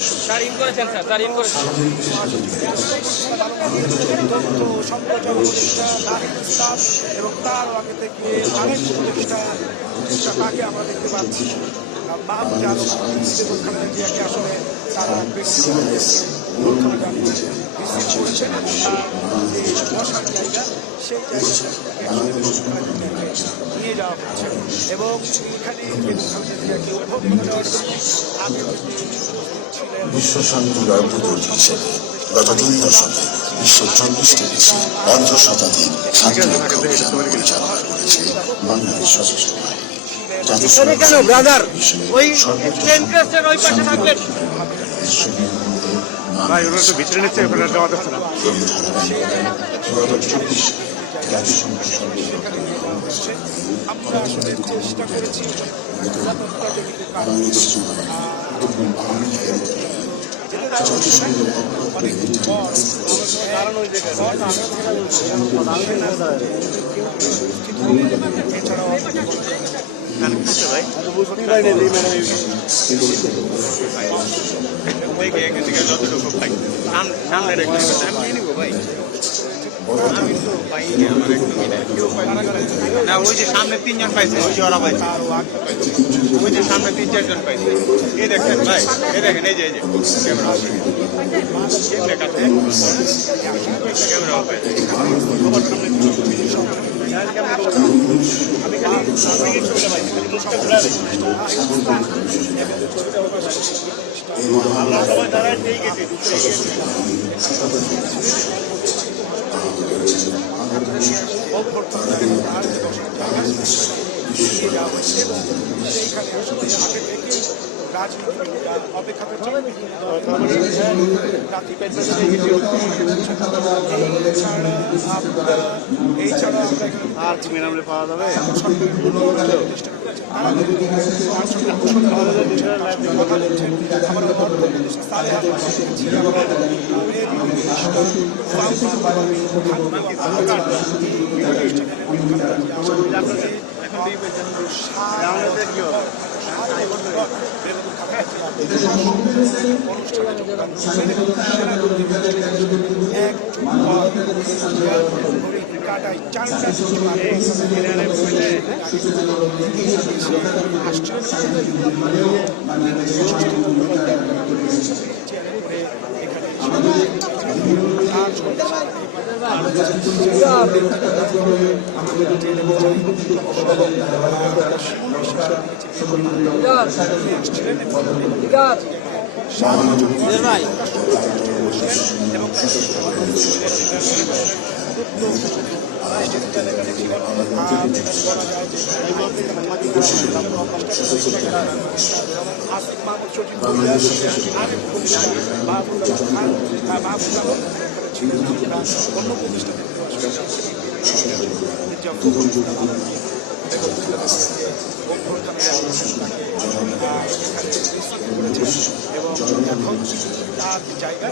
Sir in করেছেন sir, sir in করেছেন। তথ্য সম্প্রচার উপদেষ্টা নাহিদ ইসলাম এবং তার আগে থেকে আরেক উপদেষ্টা তাকে আমরা দেখতে পাচ্ছি মাহমুদ আলম বেগম খালেদা জিয়াকে আসলে তারা প্রার্থনা জানিয়েছেন, রিসিভ করেছেন এবং তার যে বসার জায়গা সেই জায়গাটাকে নিয়ে যাওয়া হচ্ছে এবং এখানে বেগম খালেদা জিয়াকে অভ্যর্থনা দেওয়ার জন্য আগে বিশ্ব শান্তির অগ্রদূত হিসেবে গত 2 দশকে বিশ্বের 40টি দেশে অর্ধশতাধিক শান্তি রক্ষা অভিযান পরিচালনা করেছে বাংলাদেশ সশস্ত্র বাহিনী। আমরা আসলে চেষ্টা করেছি না ওই যে সামনে 3 জন পাইছে, ওই যে ওরা পাইছে, ওই যে সামনে 3-4 জন পাইছে। এই দেখেন ভাই, এই দেখেন, এই যে ক্যামেরা অফ ক্যামেরা অফ সবাই দাঁড়ায় ঠিক আছে। অপেক্ষা করছে এছাড়া আর কি মেনামলে পাওয়া যাবে। কাটায় 4টা অন্য প্রতিষ্ঠানে এবং এখন তার জায়গা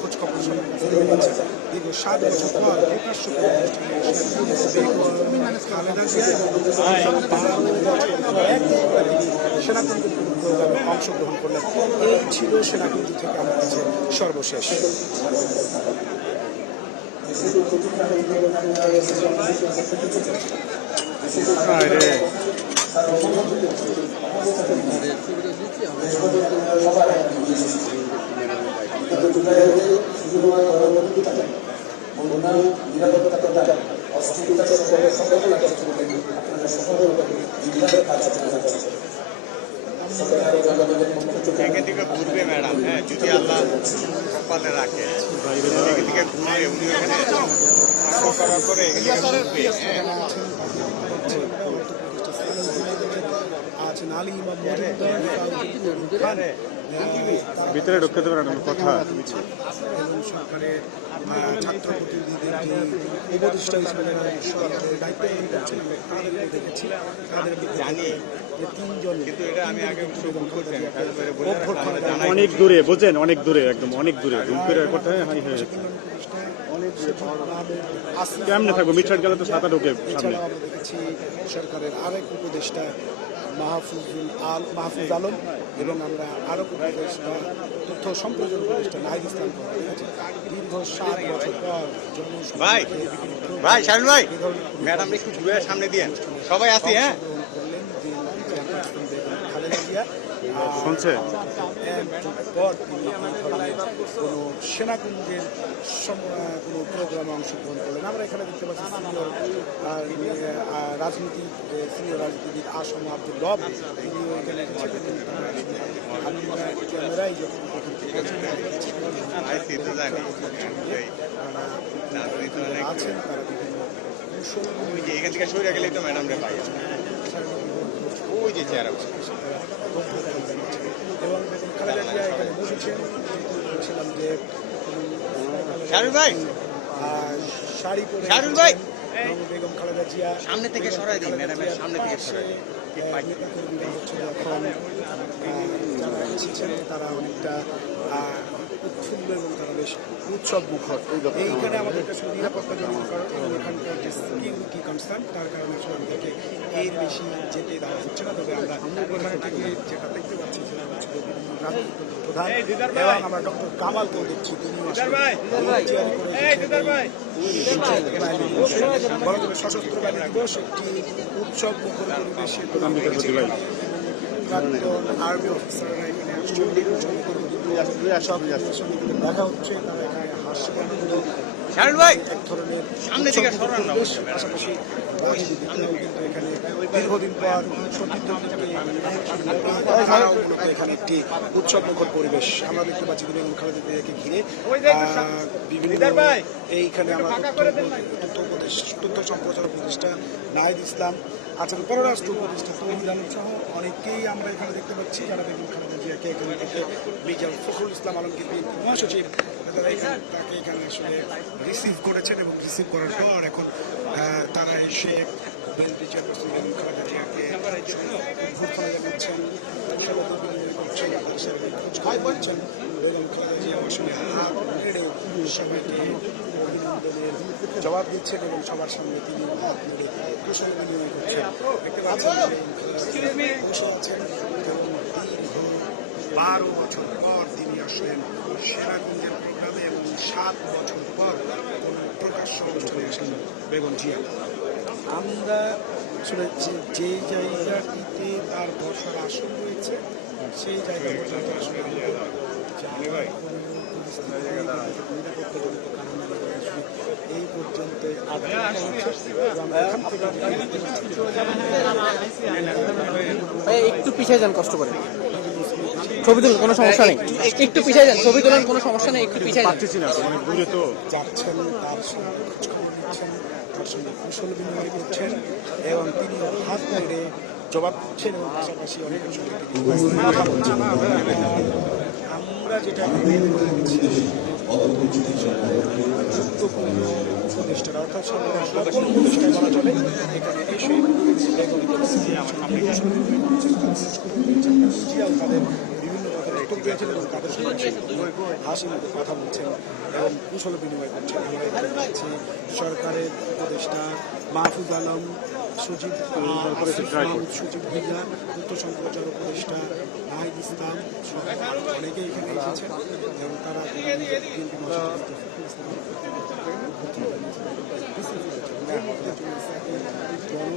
খোঁজ খবর দীর্ঘ 7 বছর পর প্রকাশ্য খালেদা জিয়া সেনাকুঞ্জের প্রোগ্রামে অংশগ্রহণ করলেন। এই ছিল সেনাকুঞ্জ থেকে আমার কাছে সর্বশেষ। দিকে ঘুরবে ম্যাডাম, হ্যাঁ, যদি আল্লাহ কপালে রাখে দিকে ঘুরে উনি করার পরে ভিতরে ঢুকতে দেবেন কথা। সরকারের ছাত্র প্রতিনিধিদের উপদেষ্টা হিসেবে দায়িত্ব দেখেছি, তাদের জানি যে তিনজন কিন্তু এটা আমি আগে বেগম খালেদা জিয়াকে বলে রাখলাম, অভ্যর্থনা আমরা জানাই। অনেক দূরে বোঝেন, অনেক দূরে, একদম অনেক দূরে জুম করে করতে হয়। হ্যাঁ হ্যাঁ, কেমনে থাকবো, মিটসাইড গেলে তো ছাতা ঢোকে সামনে। এছাড়াও আমরা দেখেছি সরকারের আরেক উপদেষ্টা মাহফুজ আলম এবং আমরা আরো উপদেষ্টা তথ্য সম্প্রচার উপদেষ্টা নাহিদ ইসলাম দেখেছি দীর্ঘ 7 বছর পর ভাই ভাই শামিম ভাই ম্যাডাম একটু ঘুরে সামনে দিয়েন, সবাই আসি। হ্যাঁ করলেন খালেদা জিয়া শুনছে পর তিনি এই ধরনের কোনো সেনাকুঞ্জের কোনো প্রোগ্রামে অংশগ্রহণ করলেন। আমরা এখানে দেখতে পাচ্ছি সিনিয়র রাজনীতিবিদ আসম আব্দুল রব, তিনি এখানে ক্যামেরায় আইসি তো জানি আছেন তারা বিভিন্ন কৌশল ওই যে এখান থেকে সরে গেলেই তো ম্যাডাম রে ভাই ওই যে চেয়ার এবং বেগম খালেদা জিয়া এখানে বসেছেন। বলছিলাম যে শামিম ভাই শাড়ি পরে শামিম ভাই এবং বেগম খালেদা জিয়া সামনে থেকে সরাই দিই, ম্যাডামের সামনে থেকে সরাই দিই। এখন যারা এসেছেন তারা অনেকটা উৎফুল্ল এবং তারা বেশ উৎসব মুখর। এইখানে আমাদের কাছে নিরাপত্তা জন্য কারণ এবং এখানকার যে সিকিউরিটি কনসার্ন তার কারণে আসলে আমাদেরকে এর বেশি যেতে দেওয়া হচ্ছে না। তবে আমরা ওখানে থেকে যেটা দেখতে পাচ্ছি সেটা হচ্ছে বিভিন্ন রাজনৈতিক প্রধান এবং আমরা ডক্টর কামালকেও দেখছি, তিনি সশস্ত্র বাহিনী দিবস একটি উৎসব মুখর পরিবেশে প্রাক্তন আর্মি অফিসাররা এখানে আসছেন, দেখা হচ্ছে তারা এখানে হাসছে শামিম ভাই এক ধরনের সামনে থেকে সরান না। পরিবেশ। পাশাপাশি রাজনীতিবিদরাও কিন্তু এখানে দীর্ঘদিন পর এখানে একটি উৎসব মুখর পরিবেশ আমরা দেখতে পাচ্ছি। বেগম খালেদা জিয়াকে ঘিরে বিভিন্ন এইখানে আমরা তথ্য সম্প্রচার উপদেষ্টা নাহিদ ইসলাম আছেন, পররাষ্ট্র উপদেষ্টা তৌহিদ আলম সহ অনেকেই আমরা এখানে দেখতে পাচ্ছি যারা বেগম খালেদা জিয়াকে এখানে থেকে মির্জা ফখরুল ইসলাম আলমগীর বিএনপি মহাসচিব তারা এখানে তাকে এখানে আসলে রিসিভ করেছেন এবং রিসিভ করার পর এখন তারা এসে বিএনপি চেয়ারপারসন বেগম খালেদা জিয়াকে অভ্যর্থনা জানাচ্ছেন, খেলাধুলা বিনিময় করছেন, তাদের সাথে খোঁজখবর করছেন। বেগম খালেদা জিয়া আসলে হাত নেড়ে সবাইকে অভিনন্দনের জবাব দিচ্ছেন এবং সবার সামনে তিনি হাত নেড়ে কুশল বিনিময় করছেন। দেখতে পাচ্ছেন বসে আছেন এবং দীর্ঘ 12 বছর পর তিনি আসলেন সেনাকুঞ্জের প্রোগ্রামে এবং 7 বছর পর কোনো প্রকাশ্য অনুষ্ঠানে আসেন বেগম জিয়া। আমরা আসলে যে জায়গাটিতে তার বসার আসন রয়েছে সেই জায়গা পর্যন্ত আসলে আমরা নিরাপত্তাজনিত কারণে এই পর্যন্ত একটু পিছিয়ে যান, কষ্ট করে ছবি তুলুন, কোনো সমস্যা নেই। একটু পিছিয়ে যান, ছবি তুলুন, কোনো সমস্যা নেই, একটু পিছিয়ে যান। পারতেছি না, অনেক দূরে তো। যাচ্ছেন, তার সঙ্গে খোঁজখবর নিচ্ছেন, তার সঙ্গে কুশল বিনিময় করছেন এবং তিনি হাত নেড়ে জবাব দিচ্ছেন এবং পাশাপাশি অনেকের সঙ্গে তিনি কথা বলছেন। আমরা যেটা গুরুত্বপূর্ণ উপদেষ্টারা অর্থাৎ সরকারের সকল উপদেষ্টা বলা চলে এখানে এসে তাদের বিভিন্ন বক্তব্য দিয়েছেন এবং তাদের সঙ্গে হাসি মুখে কথা বলছেন এবং কুশল বিনিময় করছেন। আমরা এখানে পাচ্ছি সরকারের উপদেষ্টা মাহফুজ আলম, সচিব ভিজা, তথ্য সম্প্রচার উপদেষ্টা নাহিদ ইসলাম, অনেকেই এখানে এসেছেন এবং তারা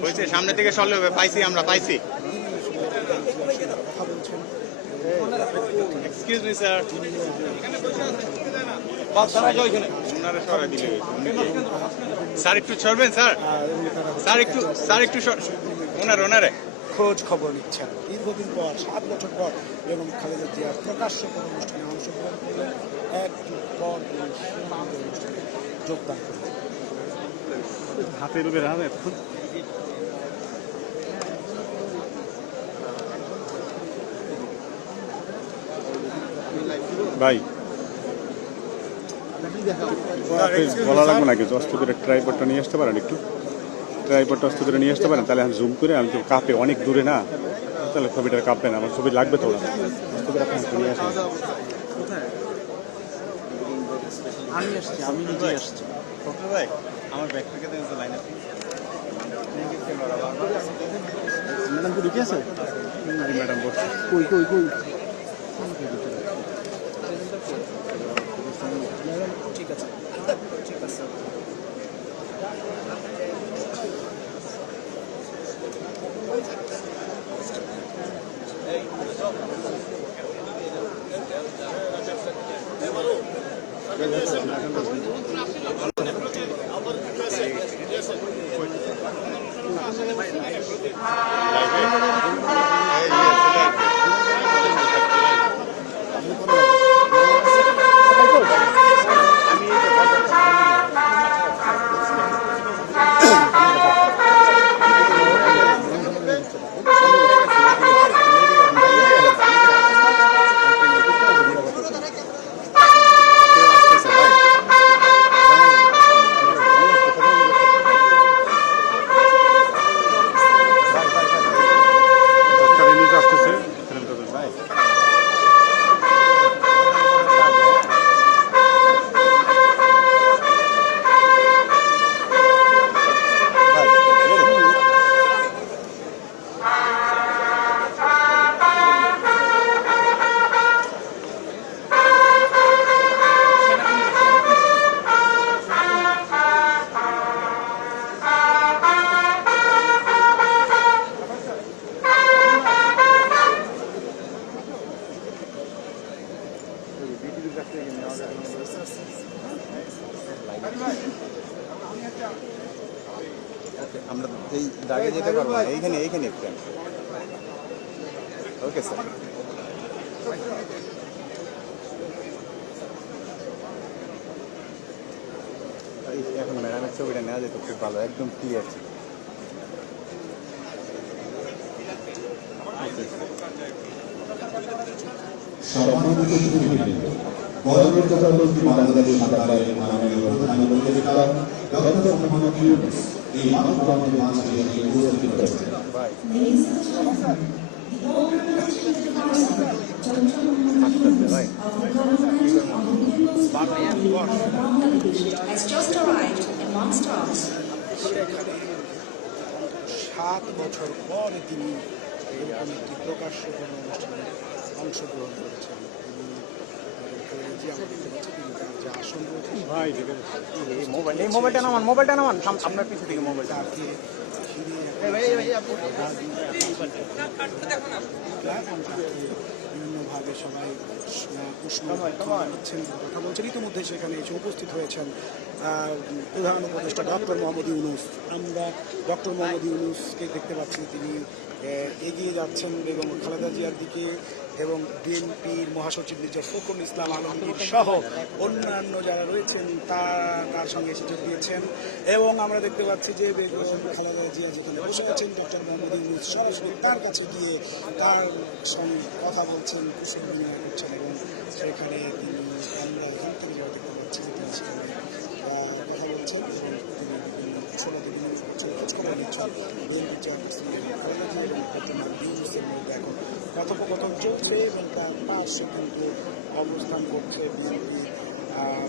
হয়েছে সামনে থেকে সরলে হবে, পাইছি আমরা পাইছি। কথা বলছেন। এক্সকিউজ মি স্যার, ওনারা সরাই দিলে স্যার একটু সরবেন স্যার, স্যার একটু ওনারে খোঁজ খবর নিচ্ছেন। দীর্ঘদিন পর 7 বছর পর বেগম খালেদা জিয়া প্রকাশ্য কোনো অনুষ্ঠানে অংশগ্রহণ করলেন, 1 যুগ পর অনুষ্ঠানে যোগদান করলেন। হাতে রুবের হাতে ভাই বলা লাগবে নাকি? জস্ট করে ট্রাইপডটা নিয়ে আসতে পারেন একটু। ট্রাইপডটা আস্তে করে নিয়ে আসতে পারেন, তাহলে আমি জুম করে, আমি তো কাঁপে অনেক দূরে না, তাহলে ছবিটা কাঁপবে না, আমার ছবি লাগবে তো আস্তে করে আপনি নিয়ে আসেন। আমি আসছি, আমি নিজে আসছি। ফখরুল ভাই আমার ব্যাগ থেকে দেন তো লাইন আপনি ম্যাডাম কি ঢুকে আছে? ম্যাডাম বলছে কই কই কই? ঠিক আছে ঠিক আছে। নিউজ আসতেছে ফিল্মটা ভাই। আমরা এই দাগে যেতে পারবো না, এইখানে এইখানে একটু ওকে স্যার। এখন ম্যাডামের ছবিটা নেওয়া যেত খুব ভালো, একদম ক্লিয়ার ছিল। সম্মানিত সুধীবৃন্দ, গভর্নমেন্ট প্রধানমন্ত্রী বাংলাদেশ সরকারের মাননীয় প্রধান উপদেষ্টা ডক্টর মোহাম্মদ ইউনূস এই মানববন্ধনের মাঝে উপস্থিত হয়েছেন। has just arrived amongst us. 7 বছর পরে তিনি এরকম একটি প্রকাশ্য কোনো অনুষ্ঠানে অংশগ্রহণ করেছেন। তিনি আমরা দেখতে পাচ্ছি তিনি তার যে আসন রয়েছে ভাই ঠিক আছে, এই মোবাইলটা নামান, মোবাইলটা নামান, আপনার পিছু থেকে মোবাইলটা। তাকে ঘিরে বিভিন্নভাবে সবাই উষ্ণ হচ্ছেন, কথা বলছেন। ইতিমধ্যে সেখানে এসে উপস্থিত হয়েছেন প্রধান উপদেষ্টা ডক্টর মোহাম্মদ ইউনূস। আমরা ডক্টর মোহাম্মদ ইউনূসকে দেখতে পাচ্ছি, তিনি এগিয়ে যাচ্ছেন বেগম খালেদা জিয়ার দিকে এবং বিএনপির মহাসচিব মির্জা ফখরুল ইসলাম আলমগীর সহ অন্যান্য যারা রয়েছেন তার সঙ্গে এসে যোগ দিয়েছেন। এবং আমরা দেখতে পাচ্ছি যে বেগম খালেদা জিয়া যেখানে বসে আছেন, ডক্টর মোহাম্মদ ইউনূস সরাসরি তার কাছে গিয়ে তার সঙ্গে কথা বলছেন, কুশল বিনিময় করছেন। এবং সেখানে তিনি আমরা এখান থেকে যারা দেখতে পাচ্ছি যে তিনি সেখানে কথা বলছেন এবং তিনি বিভিন্ন কুশলাদি বিনিময় করছেন, খোঁজখবর নিচ্ছেন। বিএনপি চেয়ারপারসন খালেদা জিয়া এবং ডক্টর মোহাম্মদ ইউনূসের মধ্যে এখন কথোপকথন চলছে এবং তার পাশে কিন্তু অবস্থান করছে বিএনপি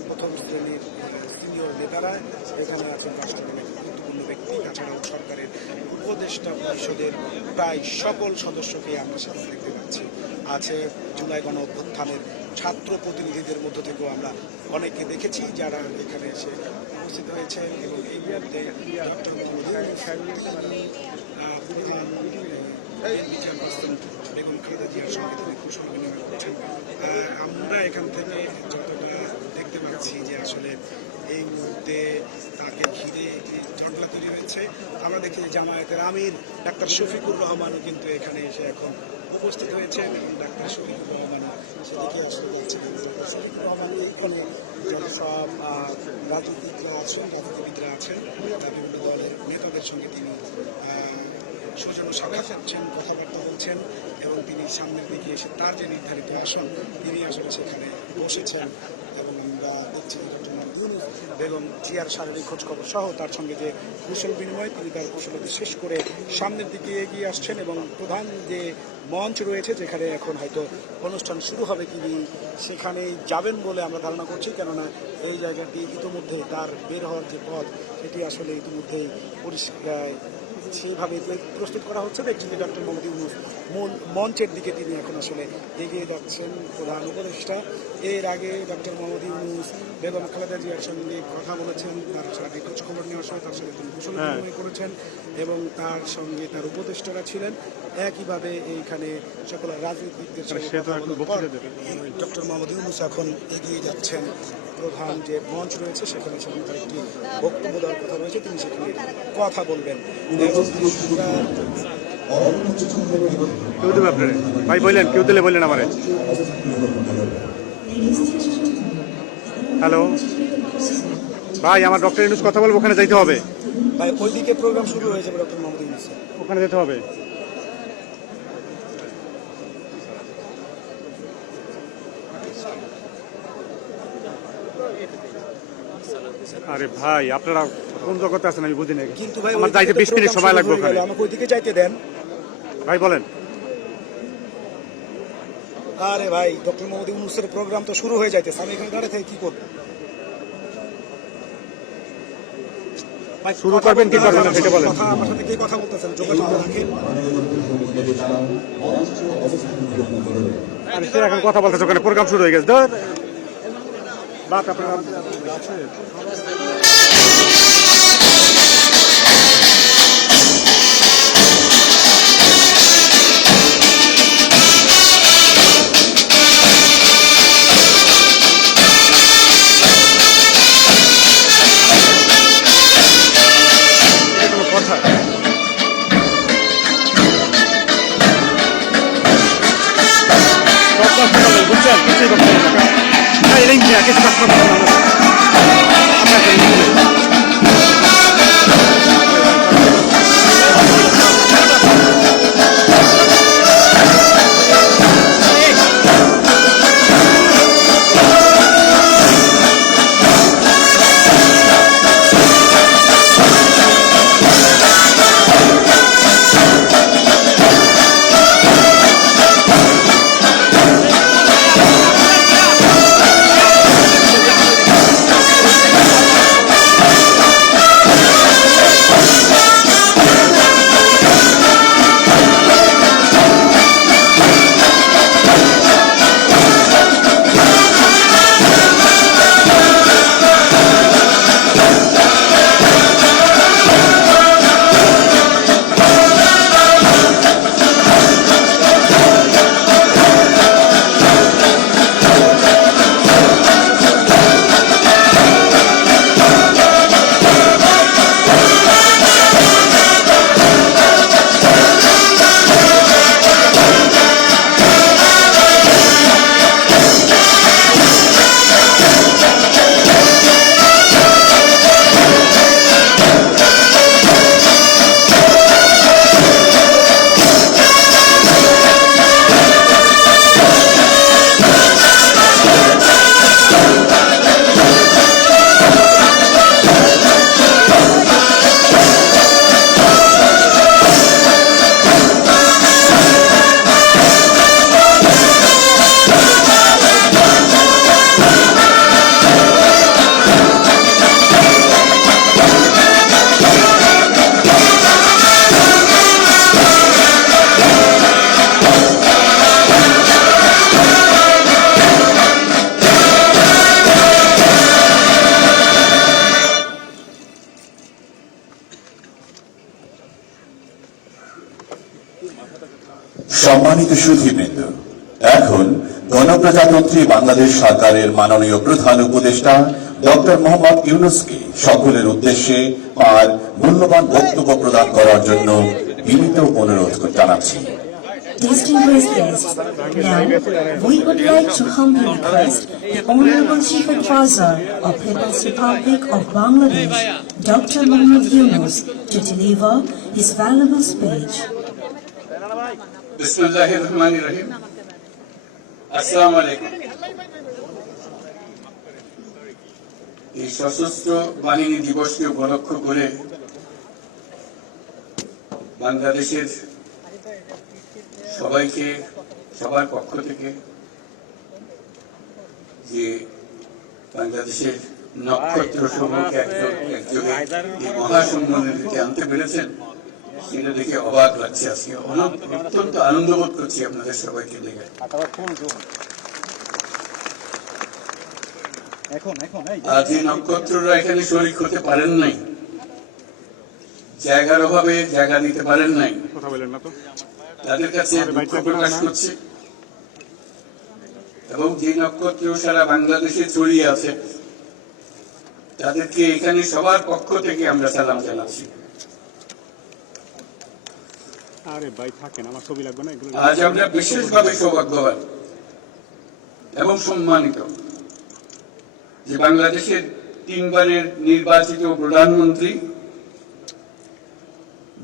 প্রথম শ্রেণীর সিনিয়র নেতারা। এখানে আছেন রাষ্ট্রপতির গুরুত্বপূর্ণ ব্যক্তি, তাছাড়াও সরকারের উপদেষ্টা পরিষদের প্রায় সকল সদস্যকে আমরা সাথে দেখতে পাচ্ছি। আছে জুলাই গণ অভ্যুত্থানের ছাত্র প্রতিনিধিদের মধ্য থেকেও আমরা অনেকে দেখেছি যারা এখানে এসে উপস্থিত হয়েছে। এবং এই মুহূর্তে ডক্টর বেগম খালেদা জিয়ার সঙ্গে তিনি কুশল বিনিময় করছেন। আমরা এখান থেকে যতটা দেখতে পাচ্ছি যে আসলে এই মুহূর্তে তাকে ঘিরে ঝগড়া তৈরি হয়েছে। আমরা দেখি জামায়াতের আমির ডাক্তার শফিকুর রহমানও কিন্তু এখানে এসে এখন উপস্থিত হয়েছেন এবং ডাক্তার শফিকুর রহমানও সেদিকে আসতে যাচ্ছে। ডাক্তার শফিকুর রহমান এখানে যত সব রাজনীতিকরা আছেন, রাজনীতিবিদরা আছেন, বিভিন্ন দলের নেতাদের সঙ্গে তিনি সৌজন্য সাক্ষাৎ করছেন, কথাবার্তা বলছেন এবং তিনি সামনের দিকে এসে তার যে নির্ধারিত আসন তিনি আসলে সেখানে বসেছেন। এবং আমরা দেখছি ইউনূস বেগম জিয়ার শারীরিক খোঁজখবর সহ তার সঙ্গে যে কুশল বিনিময়, তিনি তার কুশলতা শেষ করে সামনের দিকে এগিয়ে আসছেন এবং প্রধান যে মঞ্চ রয়েছে যেখানে এখন হয়তো অনুষ্ঠান শুরু হবে তিনি সেখানেই যাবেন বলে আমরা ধারণা করছি, কেননা এই জায়গাটি ইতিমধ্যে তার বের হওয়ার যে পথ সেটি আসলে ইতিমধ্যেই পরিষ্কার সেইভাবে প্রস্তুত করা হচ্ছে। দেখছি যে ডক্টর মোহাম্মদ ইউনূস মূল মঞ্চের দিকে তিনি এখন আসলে এগিয়ে যাচ্ছেন, প্রধান উপদেষ্টা। এর আগে ডক্টর মোহাম্মদ ইউনূস বেগম খালেদা জিয়ার সঙ্গে কথা বলেছেন, তার সাথে খোঁজখবর নেওয়ার সময় তার সাথে তিনি কুশল বিনিময় করেছেন এবং তার সঙ্গে তার উপদেষ্টারা ছিলেন। একইভাবে এইখানে সকল রাজনীতিকদের সঙ্গে কথা বলার পর ডক্টর মোহাম্মদ ইউনূস এখন এগিয়ে যাচ্ছেন প্রধান যে মঞ্চ রয়েছে সেখানে তার একটি বক্তব্য দেওয়ার কথা রয়েছে, তিনি সেখানে কথা বলবেন। কেউ দেবে আপনার ভাই বললেন, কেউ দিলে বললেন আমারে। হ্যালো ভাই, আমার ডক্টর ইউনূস কথা বলবো, ওখানে যাইতে হবে ভাই। ওইদিকে প্রোগ্রাম শুরু হয়ে যাবে ডক্টর মোহাম্মদ ইউনূস, ওখানে যেতে হবে। আরে ভাই, আপনারা কোন জগতে আছেন আমি বুঝি না, কিন্তু ভাই আমার যাইতে 20 মিনিট সময় লাগবে ওখানে। আমাকে ওইদিকে যাইতে দেন ভাই বলেন। আরে ভাই, ডক্টর মোহাম্মদ ইউনূসের প্রোগ্রাম তো শুরু হয়ে যাইতেছে, আমি এখানে দাঁড়িয়ে থেকে কি করব? শুরু করবেন কি করবেন না সেটা বলেন। কথা আমার সাথে কে কথা বলতেছেন যোগাযোগ রাখেন। আরে সে এখন কথা বলতেছে, ওখানে প্রোগ্রাম শুরু হয়ে গেছে। ধর বাত আপনারা বুঝছেন কিছুই করতে হবে না। এই লিঙ্ক নিয়ে কিছু কাজ করতে হবে না। আপনাকে সম্মানিত সুধীবৃন্দ, এখন গণপ্রজাতন্ত্রী বাংলাদেশ সরকারের মাননীয় প্রধান উপদেষ্টা ডক্টর মোহাম্মদ ইউনূসকে সকলের উদ্দেশ্যে আর মূল্যবান বক্তব্য প্রদান করার জন্য বিনীত অনুরোধ জানাচ্ছি। Distinguished guests, now we would like to humbly request the Honorable Chief Advisor of People's Republic of Bangladesh, Dr. Mohammad Yunus, to deliver his valuable speech. बिस्मिल्लाहिर्रहमानिर्रहीम। अस्सलामु अलैकुम। এই সশস্ত্র বাহিনী দিবসকে উপলক্ষ করে বাংলাদেশের সবাইকে সবার পক্ষ থেকে যে বাংলাদেশের নক্ষত্র সমূহকে একযোগে এই মহাসম্মেলনীতে আনতে পেরেছেন সেটা দেখে অবাক লাগছে। আজকে অত্যন্ত আনন্দ বোধ করছি আপনাদের সবাইকে দেখে। আজ এই নক্ষত্ররা এখানে শরীক হতে পারেন নাই, জায়গার অভাবে জায়গা নিতে পারেন নাই, কথা বলেন না তো। তাদের কাছে দুঃখ প্রকাশ করছি। এবং যে নক্ষত্র সারা বাংলাদেশে ছড়িয়ে আছে তাদেরকে এখানে সবার পক্ষ থেকে আমরা সালাম জানাচ্ছি। আরে ভাই থাকেন, আমার ছবি লাগবে না এগুলো। আজ আমরা বিশেষভাবে সৌভাগ্যবান এবং সম্মানিত যে বাংলাদেশের 3 বারের নির্বাচিত প্রধানমন্ত্রী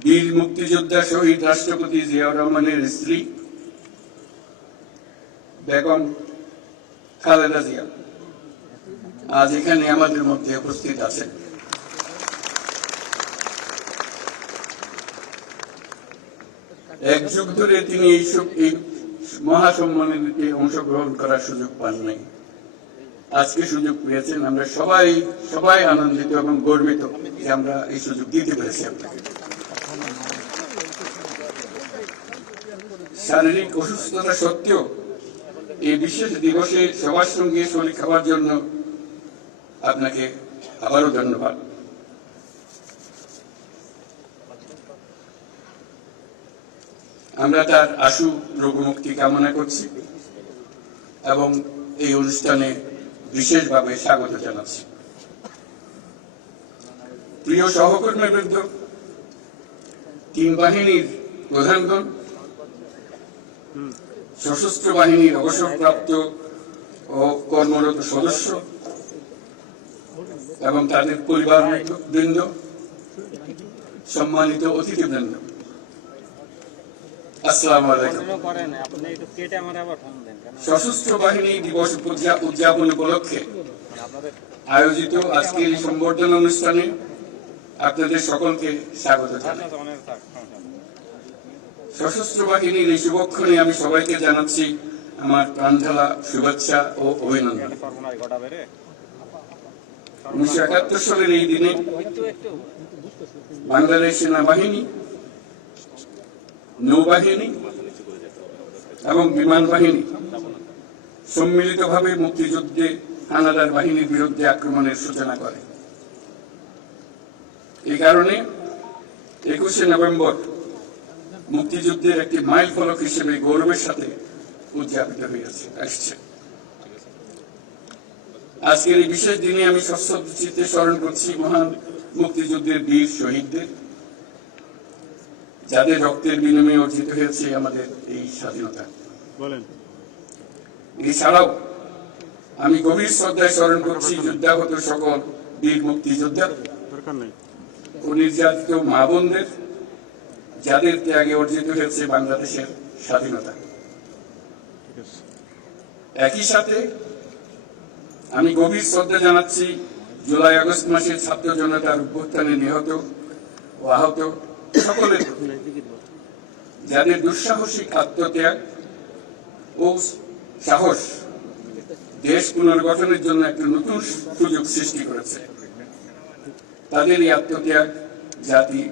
বীর মুক্তিযোদ্ধা শহীদ রাষ্ট্রপতি জিয়াউর রহমানের স্ত্রী বেগম খালেদা জিয়া আজ এখানে আমাদের মধ্যে উপস্থিত আছেন। এক যুগ ধরে তিনি এই মহাসম্মেলনীতে অংশগ্রহণ করার সুযোগ পান নাই, আজকে সুযোগ পেয়েছেন। আমরা সবাই আনন্দিত এবং গর্বিত যে আমরা এই সুযোগ দিতে পেরেছি আপনাকে। শারীরিক অসুস্থতা সত্ত্বেও এই বিশেষ দিবসে সবার সঙ্গে শরীর খাওয়ার জন্য আপনাকে আবারও ধন্যবাদ। আমরা তার আশু রোগমুক্তি কামনা করছি এবং এই অনুষ্ঠানে বিশেষভাবে স্বাগত জানাচ্ছি। প্রিয় সহকর্মীবৃন্দ, 3 বাহিনীর প্রধানগণ, সশস্ত্র বাহিনীর অবসরপ্রাপ্ত ও কর্মরত সদস্য এবং তাদের পরিবার বৃন্দ, সম্মানিত অতিথিবৃন্দ, আসসালামু আলাইকুম। সশস্ত্র বাহিনী দিবস উদযাপন উপলক্ষে আয়োজিত আজকের এই সংবর্ধনা অনুষ্ঠানে আপনাদের সকলকে স্বাগত জানাই। সশস্ত্র বাহিনীর এই শুভক্ষণে আমি সবাইকে জানাচ্ছি আমার প্রাণঢালা শুভেচ্ছা ও অভিনন্দন। 1971 সালের এই দিনে বাংলাদেশ সেনাবাহিনী, নৌবাহিনী এবং বিমান বাহিনী সম্মিলিতভাবে মুক্তিযুদ্ধে হানাদার বাহিনীর বিরুদ্ধে আক্রমণের সূচনা করে। এই কারণে 21শে নভেম্বর মুক্তিযুদ্ধের একটি মাইল ফলক হিসেবে গৌরবের সাথে উদযাপিত হয়ে আসছে। আজকের এই বিশেষ দিনে আমি সশ্রদ্ধ চিত্তে স্মরণ করছি মহান মুক্তিযুদ্ধের বীর শহীদদের, যাদের রক্তের বিনিময়ে অর্জিত হয়েছে আমাদের এই স্বাধীনতা। এছাড়াও আমি গভীর শ্রদ্ধায় স্মরণ করছি যুদ্ধাহত সকল বীর মুক্তিযোদ্ধা ও নির্যাতিত মা বোনদের, যাদের ত্যাগে অর্জিত হয়েছে বাংলাদেশের স্বাধীনতা। একই সাথে আমি গভীর শ্রদ্ধা জানাচ্ছি জুলাই আগস্ট মাসের ছাত্র জনতার অভ্যুত্থানে নিহত ও আহত সকলের, যাদের দুঃসাহসিক আত্মত্যাগ ও সাহস দেশ পুনর্গঠনের জন্য একটা নতুন সুযোগ সৃষ্টি করেছে। তাদের এই আত্মত্যাগ জাতি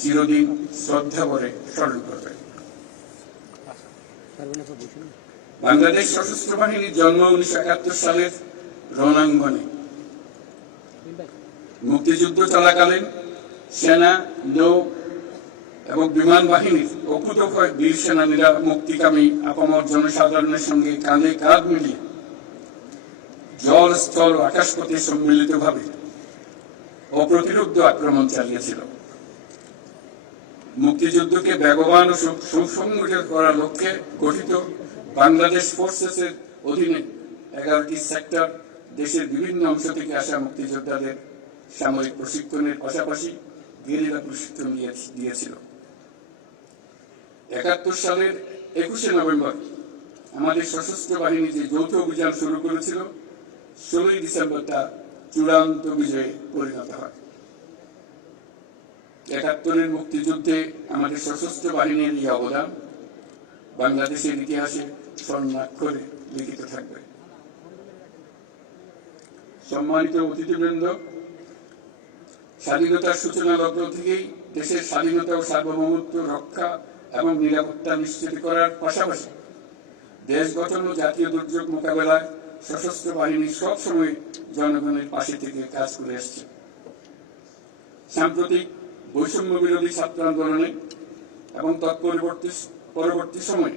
চিরদিন শ্রদ্ধা ভরে স্মরণ করবে। বাংলাদেশ সশস্ত্র বাহিনীর জন্ম 1971 সালের রণাঙ্গনে। মুক্তিযুদ্ধ চলাকালীন সেনা, নৌ এবং বিমান বাহিনীর অকুতোভয় বীর সেনানীরা মুক্তিকামী আপামর জনসাধারণের সঙ্গে কাঁধে কাঁধ মিলিয়ে জল, স্থল ও আকাশপথে সম্মিলিতভাবে অপ্রতিরোধ্য আক্রমণ চালিয়েছিল। মুক্তিযুদ্ধকে বেগবান ও সুসংগঠিত করার লক্ষ্যে গঠিত বাংলাদেশ ফোর্সেসের অধীনে 11টি সেক্টর দেশের বিভিন্ন অংশ থেকে আসা মুক্তিযোদ্ধাদের সামরিক প্রশিক্ষণের পাশাপাশি গেরিলা প্রশিক্ষণ দিয়েছিল। 71 সালের 21শে নভেম্বর আমাদের সশস্ত্র বাহিনী যে যৌথ অভিযান শুরু করেছিল, 16ই ডিসেম্বর তা চূড়ান্ত বিজয়ে পরিণত হয়। ৭১-এর মুক্তিযুদ্ধে আমাদের সশস্ত্র বাহিনীর এই অবদান বাংলাদেশের ইতিহাসে স্বর্ণাক্ষরে লিখিত থাকবে। সম্মানিত অতিথিবৃন্দ, স্বাধীনতার সূচনা লগ্ন থেকেই দেশের স্বাধীনতা ও সার্বভৌমত্ব রক্ষা এবং নিরাপত্তা নিশ্চিত করার পাশাপাশি দেশ গঠন ও জাতীয় দুর্যোগ মোকাবেলায় সশস্ত্র বাহিনী সবসময় জনগণের পাশে থেকে কাজ করে আসছে। সাম্প্রতিক বৈষম্য বিরোধী ছাত্র আন্দোলনে এবং পরবর্তী সময়ে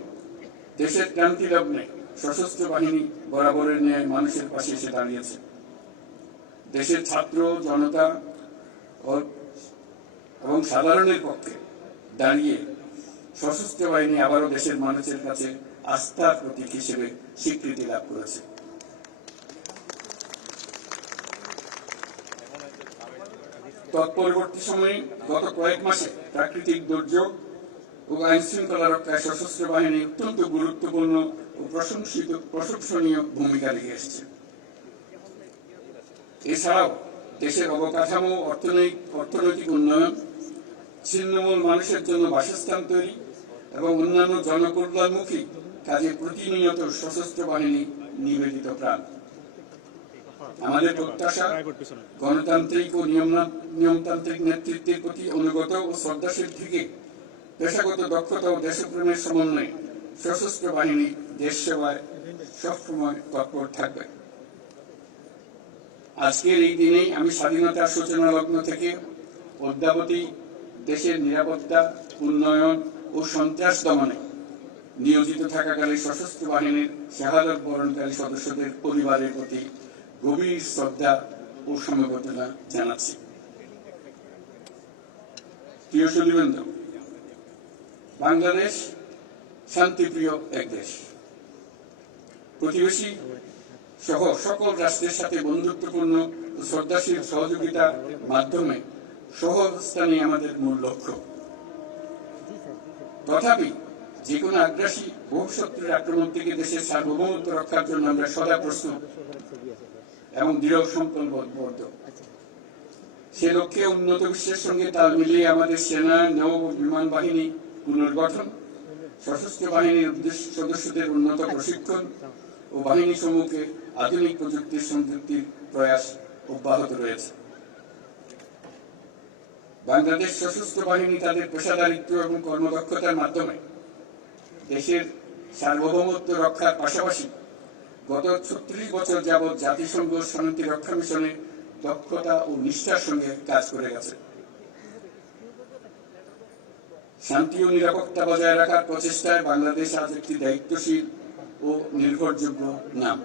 দেশের ক্রান্তি লগ্নে সশস্ত্র বাহিনী বরাবরের ন্যায় মানুষের পাশে এসে দাঁড়িয়েছে। দেশের ছাত্র জনতা এবং সাধারণের পক্ষে দাঁড়িয়ে সশস্ত্র বাহিনী আবারও দেশের মানুষের কাছে আস্থার প্রতীক হিসেবে স্বীকৃতি লাভ করেছে। তৎপরবর্তী সময়ে গত কয়েক মাসে প্রাকৃতিক দুর্যোগ ও আইন শৃঙ্খলা রক্ষায় সশস্ত্র বাহিনী অত্যন্ত গুরুত্বপূর্ণ ও প্রশংসনীয় ভূমিকা রেখে এসেছে। এছাড়াও দেশের অবকাঠামো, অর্থনৈতিক উন্নয়ন, ছিন্নমূল মানুষের জন্য বাসস্থান তৈরি এবং অন্যান্য জনকল্যাণমুখী কাজে প্রতিনিয়ত সশস্ত্র বাহিনী নিবেদিত প্রাণ। আমাদের প্রত্যাশা গণতান্ত্রিক ও নিয়মতান্ত্রিক নেতৃত্বের প্রতি অনুগত ও শ্রদ্ধাশীল থেকে পেশাগত দক্ষতা ও দেশপ্রেমের সমন্বয়ে সশস্ত্র বাহিনী দেশ সেবায় সবসময় তৎপর থাকবে। আজকের এই দিনেই আমি স্বাধীনতার সূচনা লগ্ন থেকে অদ্যাবধি দেশের নিরাপত্তা, উন্নয়ন ও সন্ত্রাস দমনে নিয়োজিত থাকাকালে সশস্ত্র বাহিনীর শাহাদাত বরণকারী সদস্যদের পরিবারের প্রতি গভীর শ্রদ্ধা ও সমবেদনা জানাচ্ছি। প্রিয় সুধীবৃন্দ, বাংলাদেশ শান্তিপ্রিয় এক দেশ। প্রতিবেশী সহ সকল রাষ্ট্রের সাথে বন্ধুত্বপূর্ণ ও শ্রদ্ধাশীল সহযোগিতার মাধ্যমে সহাবস্থানই আমাদের মূল লক্ষ্য। তথাপি যে কোনো আগ্রাসী বহুশত্রুর আক্রমণ থেকে দেশের সার্বভৌমত্ব রক্ষার জন্য আমরা সদা প্রস্তুত এবং দৃঢ় সংকল্পবদ্ধ। সে লক্ষ্যে উন্নত বিশ্বের সঙ্গে তাল মিলিয়ে আমাদের সেনা, নৌ বিমান বাহিনী পুনর্গঠন, সশস্ত্র বাহিনীর সদস্যদের উন্নত প্রশিক্ষণ ও বাহিনী সমূহকে আধুনিক প্রযুক্তির সংযুক্তির প্রয়াস অব্যাহত রয়েছে। বাংলাদেশ সশস্ত্র বাহিনী তাদের পেশাদারিত্ব এবং কর্মদক্ষতার মাধ্যমে দেশের সার্বভৌমত্ব রক্ষার পাশাপাশি গত ৩৬ বছর যাবৎ জাতিসংঘ শান্তি রক্ষা মিশনে দক্ষতা ও নিষ্ঠার সঙ্গে কাজ করে গেছে। শান্তি ও নিরাপত্তা বজায় রাখার প্রচেষ্টায় বাংলাদেশ আজ একটি দায়িত্বশীল ও নির্ভরযোগ্য নাম।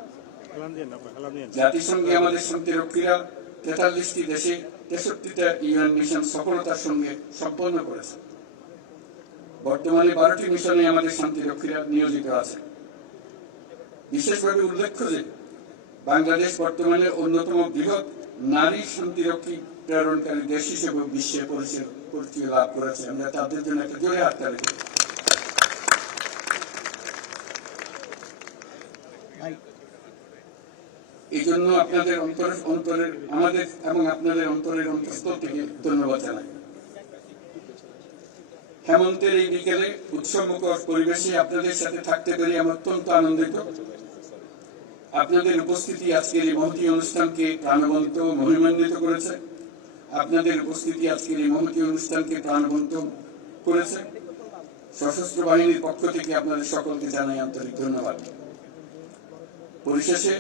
জাতিসংঘে আমাদের শান্তিরক্ষীরা ৪৩টি দেশে ৬৩টা ইউএন মিশন সফলতার সঙ্গে সম্পন্ন করেছে। বর্তমানে 12টি মিশনে আমাদের শান্তিরক্ষীরা নিয়োজিত আছে। বিশেষভাবে উল্লেখ্য যে বাংলাদেশ বর্তমানে অন্যতম বৃহৎ নারী শান্তিরক্ষী প্রেরণকারী দেশ হিসেবে বিশ্বে পরিচয় লাভ করেছে। আমরা তাদের জন্য একটা জোরে হাততালি দিই। এই জন্য আপনাদের অন্তরের আমাদের এবং আপনাদের অন্তরের অন্তঃস্থল থেকে ধন্যবাদ জানাই। হেমন্তের এই বিকেলে উৎসবমুখর পরিবেশে আপনাদের সাথে থাকতে পেরে আমি অত্যন্ত আনন্দিত। আপনাদের উপস্থিতি আজকের এই মহতী অনুষ্ঠানকে প্রাণবন্ত মহিমান্বিত করেছে। আপনাদের উপস্থিতি আজকের এই মহতী অনুষ্ঠানকে প্রাণবন্ত করেছে। সশস্ত্র বাহিনীর পক্ষ থেকে আপনাদের সকলকে জানাই আন্তরিক ধন্যবাদ। পরিশেষে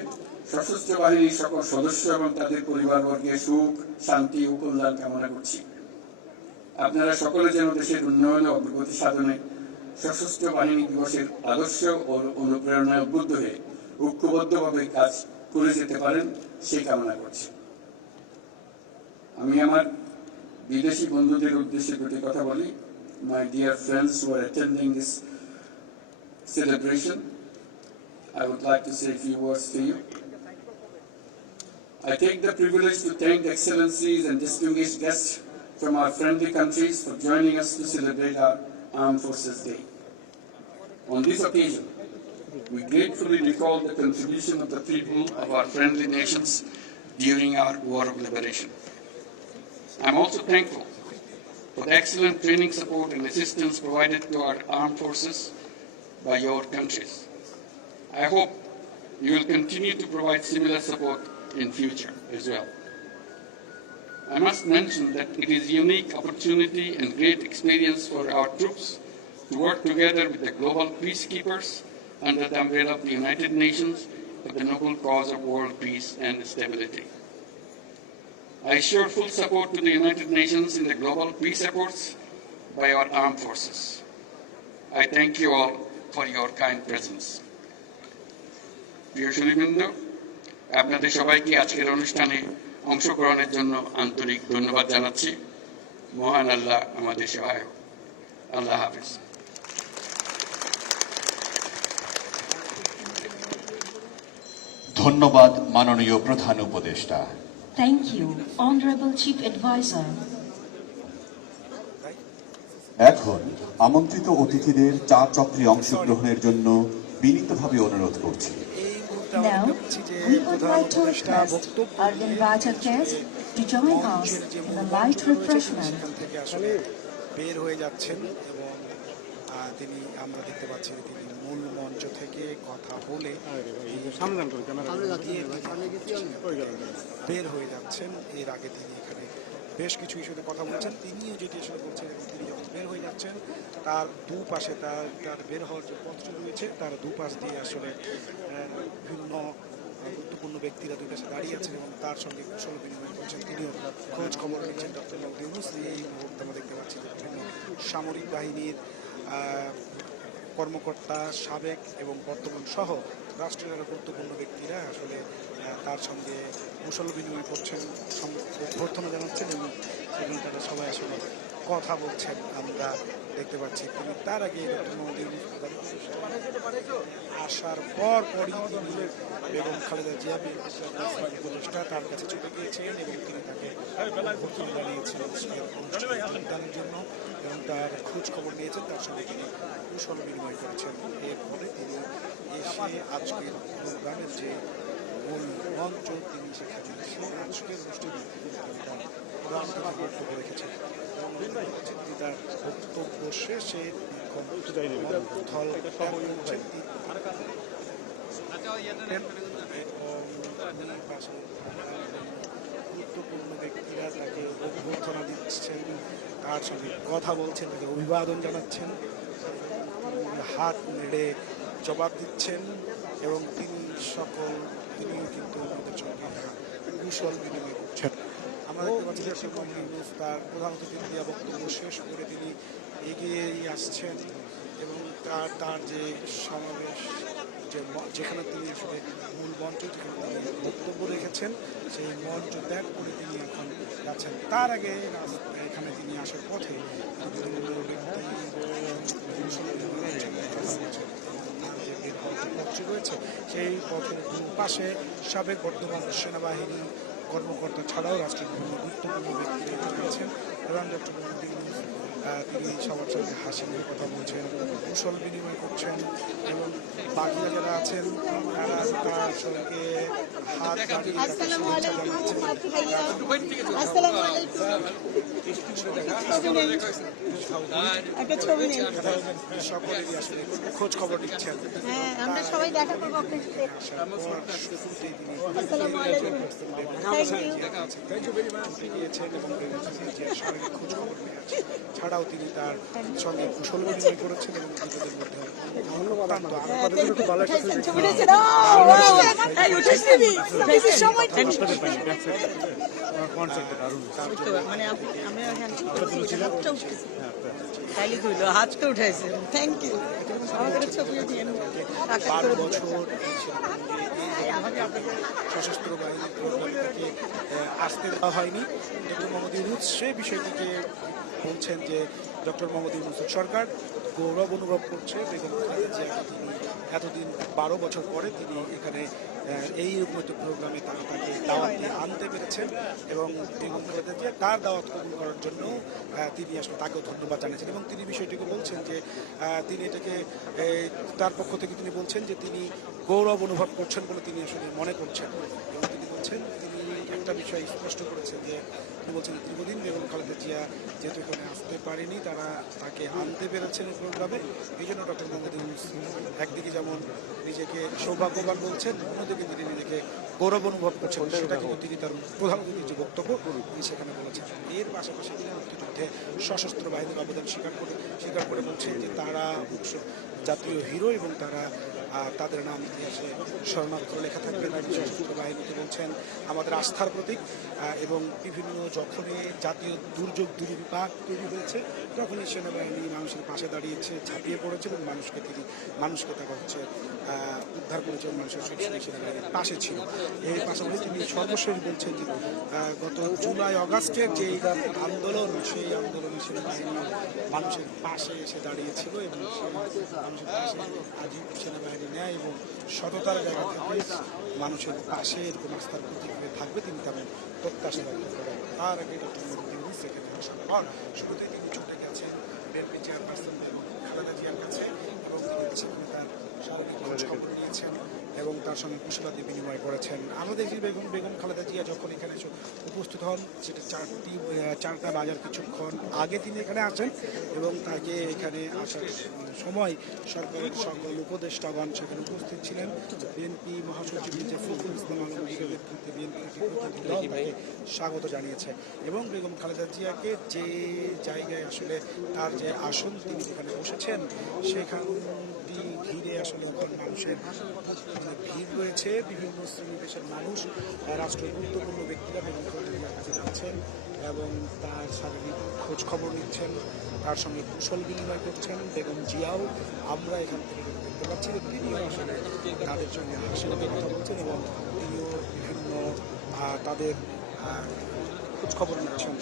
সশস্ত্র বাহিনীর সকল সদস্য এবং তাদের পরিবারবর্গের সুখ, শান্তি ও কল্যাণ কামনা করছি। আপনারা সকলে যেন দেশের উন্নয়ন ও অগ্রগতি সাধনে সশস্ত্র বাহিনী দিবসের আদর্শ ও অনুপ্রেরণায় উদ্বুদ্ধ হয়ে ঐক্যবদ্ধভাবে কাজ করে যেতে পারেন সেই কামনা করছি। আমি আমার বিদেশি বন্ধুদের উদ্দেশ্যে দুটি কথা বলি। My dear friends who are attending this celebration, I would like to say a few words to you. I take the privilege to thank the excellencies and distinguished guests from our friendly countries for joining us to celebrate our Armed Forces Day. On this occasion, we gratefully recall the contribution of the people of our friendly nations during our War of Liberation. I'm also thankful for the excellent training, support, and assistance provided to our armed forces by your countries. I hope you will continue to provide similar support in future as well. I must mention that it is a unique opportunity and great experience for our troops to work together with the global peacekeepers under the umbrella of the United Nations for the noble cause of world peace and stability. I assure full support to the United Nations in the global peace efforts by our armed forces. I thank you all for your kind presence. প্রিয় সুধীবৃন্দ, আপনাদের সবাইকে আজকের অনুষ্ঠানে অংশগ্রহণের জন্য আন্তরিক ধন্যবাদ জানাচ্ছি। মহান আল্লাহ আমাদের সহায়ক। আল্লাহ হাফেজ। ধন্যবাদ মাননীয় প্রধান উপদেষ্টা। Thank you, Honorable Chief Advisor. এখন আমন্ত্রিত অতিথিদের চা চক্রে অংশগ্রহণের জন্য বিনীতভাবে অনুরোধ করছি। Now, we would like to request our invited guests to join us in a light refreshment. সেখান থেকে আসলে বের হয়ে যাচ্ছেন এবং তিনি আমরা দেখতে পাচ্ছি যে তিনি মূল মঞ্চ থেকে কথা বলে বের হয়ে যাচ্ছেন। এর আগে তিনি এখানে বেশ কিছু ইস্যুতে কথা বলছেন, তিনিও যেটি আসলে বলছেন এবং তিনি যখন বের হয়ে যাচ্ছেন তার দুপাশে তার বের হওয়ার যে পথটি রয়েছে তার দুপাশ দিয়ে আসলে বিভিন্ন গুরুত্বপূর্ণ ব্যক্তিরা দুই পাশে দাঁড়িয়ে আছেন এবং তার সঙ্গে কুশল বিনিময় করছেন। তিনিও খোঁজ খবর নিচ্ছেন ডক্টর মোহাম্মদ ইউনূস। এই মুহূর্তে আমরা দেখতে পাচ্ছি যে বিভিন্ন সামরিক বাহিনীর কর্মকর্তা, সাবেক এবং বর্তমান সহ রাষ্ট্রের আরও গুরুত্বপূর্ণ ব্যক্তিরা আসলে তার সঙ্গে কুশল বিনিময় করছেন, অভ্যর্থনা জানাচ্ছেন এবং সেখানে তারা সবাই আসলে কথা বলছেন আমরা দেখতে পাচ্ছি। তিনি তার আগে ডক্টর মোহাম্মদ ইউনূস আসার পরই তিনি বেগম খালেদা জিয়া উপদেষ্টা তার কাছে চলে গিয়েছেন এবং তিনি তাকে অভ্যর্থনা জানিয়েছেন অনুষ্ঠানের জন্য এবং তার খোঁজ খবর নিয়েছেন, তার সঙ্গে তিনি কুশল বিনিময় করেছেন। এরপরে তিনি এসে আজকের প্রোগ্রামের যে মূল মঞ্চ তিনি সেখানে এসে আজকের অনুষ্ঠানে প্রধান বক্তব্য রেখেছেন এবং তিনি তার বক্তব্য শেষে স্থল ত্যাগ করছেন। গুরুত্বপূর্ণ ব্যক্তিরা তাকে অভ্যর্থনা দিচ্ছেন, তার সঙ্গে কথা বলছেন, তাকে অভিবাদন জানাচ্ছেন, হাত নেড়ে জবাব দিচ্ছেন এবং তিনিও কিন্তু আমাদের সঙ্গে কুশল বিনিময় করছেন। আমরা দেখতে পাচ্ছি যে তার প্রধান অতিথি দেওয়া বক্তব্য শেষ করে তিনি এগিয়েই আসছেন এবং তার যে সমাবেশ যেখানে তিনি আসলে মূল মঞ্চ যেখানে তিনি বক্তব্য রেখেছেন সেই মঞ্চ ত্যাগ করে তিনি এখন যাচ্ছেন। তার আগে এখানে তিনি আসার পথে বিভিন্ন ব্যক্তি পথটি রয়েছে সেই পথের দুপাশে সাবেক বর্তমান সেনাবাহিনী কর্মকর্তা ছাড়াও রাষ্ট্রের বিভিন্ন গুরুত্বপূর্ণ ব্যক্তিরা রয়েছেন এবং ডক্টর মোহাম্মদ ইউনূস তিনি সবার সঙ্গে হাসি মুখে কথা বলছেন, কুশল বিনিময় করছেন এবং বাকিরা যারা আছেন তারা তার সঙ্গে হাত বাড়িয়ে তাকে শুভেচ্ছা জানাচ্ছেন। সকলেরই আসলে খোঁজ খবর নিচ্ছেন। আমরা সবাই দেখা করবো ছাড়াও তিনি তার সঙ্গে কুশল বিনিময় করেছেন এবং নিজেদের মধ্যে হাতটা উঠাইছে। Thank you. আমাদের ছবি দিয়ে সশস্ত্র বাহিনীর প্রোগ্রামটাকে আসতে দেওয়া হয়নি। ডক্টর মোহাম্মদ ইউনূস সেই বিষয়টিকে বলছেন যে ডক্টর মোহাম্মদ ইউনূসের সরকার গৌরব অনুভব করছে বেগম খালেদা জিয়াকে তিনি এতদিন 12 বছর পরে তিনি এখানে এইরকম একটি প্রোগ্রামে তাকে দাওয়াত দিয়ে আনতে পেরেছেন এবং বেগম খালেদা জিয়া তার দাওয়াত কবুল করার জন্য তিনি আসলে তাকেও ধন্যবাদ জানিয়েছেন এবং তিনি বিষয়টিকে বলছেন যে তিনি এটাকে তার পক্ষ থেকে তিনি বলছেন যে তিনি গৌরব অনুভব করছেন বলে তিনি আসলে মনে করছেন এবং তিনি বলছেন তিনি একটা বিষয় স্পষ্ট করেছে যে তিনি বলছেন দীর্ঘদিন বেগম খালেদা জিয়া যেহেতু এখানে আসতে পারেনি, তাকে আনতে পেরেছেন প্রোগ্রামে। এই জন্য ডক্টর মোহাম্মদ ইউনূস একদিকে যেমন নিজেকে সৌভাগ্যবান বলছেন, অন্যদিকে তিনি নিজেকে গৌরব অনুভব করছেন। সেটা কিন্তু তিনি তার প্রধান অতিথির যে বক্তব্য তিনি সেখানে বলেছেন। এর পাশাপাশি তিনি মুক্তিযুদ্ধে সশস্ত্র বাহিনীর অবদান স্বীকার করে বলছেন যে তারা জাতীয় হিরো এবং তারা তাদের নাম ইতিহাসে স্মরণাক্ষরে লেখা থাকবে। সশস্ত্র বাহিনীতে বলছেন আমাদের আস্থার প্রতীক, এবং বিভিন্ন যখনই জাতীয় দুর্যোগ দুর্বিপাক তৈরি হয়েছে তখনই সেনাবাহিনী মানুষের পাশে দাঁড়িয়েছে, ঝাঁপিয়ে পড়েছে এবং মানুষকে তারা উদ্ধার করেছে, মানুষের সেনাবাহিনীর পাশে ছিল। এর পাশাপাশি তিনি সর্বশেষ বলছেন যে গত জুলাই অগাস্টের যে আন্দোলন, সেই আন্দোলনে সেনাবাহিনী মানুষের পাশে এসে দাঁড়িয়েছিল এবং মানুষের পাশে আজই সেনাবাহিনী নেয় এবং সততার জায়গা থেকে মানুষের পাশে এরকম আস্থার প্রতীক হয়ে থাকবে, তিনি তেমন প্রত্যাশা ব্যক্ত করেন। তার আগে ডক্টর মোহাম্মদ ইউনূস সেখানে আসার পর শুরুতেই তিনি ছুটে গেছেন বিএনপি চেয়ারপারসন বেগম খালেদা জিয়ার কাছে এবং তিনি সেখানে তার শারীরিক খোঁজখবর নিয়েছেন এবং তার সঙ্গে কুশলাদি বিনিময় করেছেন। আমরা দেখি বেগম খালেদা জিয়া যখন এখানে উপস্থিত হন, সেটা 4টা বাজার কিছুক্ষণ আগে তিনি এখানে আসেন এবং তাকে এখানে আসার সময় সরকারের সকল উপদেষ্টাগণ সেখানে উপস্থিত ছিলেন। বিএনপি মহাসচিব মির্জা ফখরুল ইসলাম আলমগীরের নেতৃত্বে বিএনপির প্রতিনিধি দল তাকে স্বাগত জানিয়েছে এবং বেগম খালেদা জিয়াকে যে জায়গায় আসলে তার যে আসন তিনি এখানে বসেছেন সেখানটি ঘিরে আসলে ওখানে মানুষের ভিড় রয়েছে। বিভিন্ন শ্রেণী দেশের মানুষ, রাষ্ট্রের গুরুত্বপূর্ণ ব্যক্তিরা বেগম খালেদা জিয়ার কাছে যাচ্ছেন এবং তার শারীরিক খোঁজ খবর নিচ্ছেন, তার সঙ্গে কুশল বিনিময় করছেন। বেগম জিয়াও আমরা এখান থেকে দেখতে পাচ্ছি যে তিনিও আসলে তাদের সঙ্গে হাসির কথা বলছেন এবং তিনিও বিভিন্ন তাদের খোঁজ খবর নিচ্ছেন।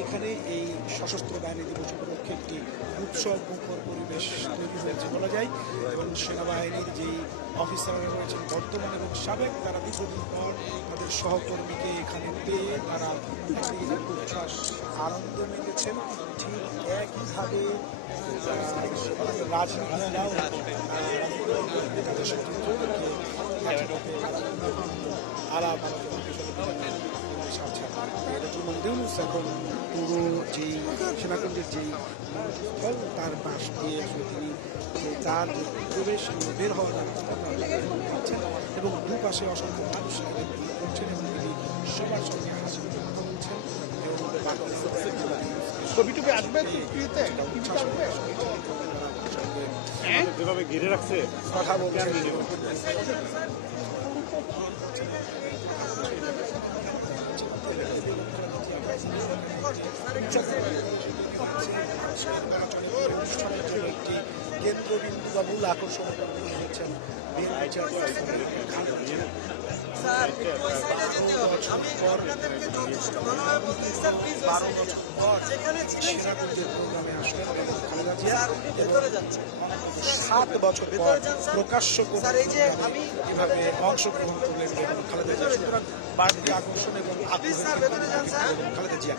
এইখানে এই সশস্ত্র বাহিনী দিবস উপলক্ষে একটি উৎসব মুখর পরিবেশ তৈরি হয়েছে বলা যায় এবং সেনাবাহিনীর যেই অফিসাররা রয়েছেন বর্তমান এবং সাবেক, তারা দীর্ঘদিন পর তাদের সহকর্মীকে এখানে পেয়ে তারা উচ্ছ্বাস আনন্দ মেতেছেন। ঠিক একইভাবে রাজনীতিরাও তাদের সাথে আলাপ ডক্টর মোহাম্মদ ইউনূস এখন পুরো যেই সেনাকেন্দ্রের যেই স্থল তার পাশ দিয়ে আসলে তিনি তার প্রবেশ বের হওয়ার রাস্তা পাচ্ছেন এবং দুপাশে অসংখ্য মানুষ করছেন এবং তিনি সবার সঙ্গে হাসি কথা বলছেন ছবিটুকু আসবে যেভাবে ঘিরে রাখছে কথা বলছেন। একটি কেন্দ্রবিন্দু বা মূল আকর্ষণ হয়েছেন সাত বছর পর প্রকাশ্য এভাবে অংশগ্রহণ করলেন খালেদা জিয়া। সুতরাং বাড়তি আকর্ষণ এবং খালেদা জিয়া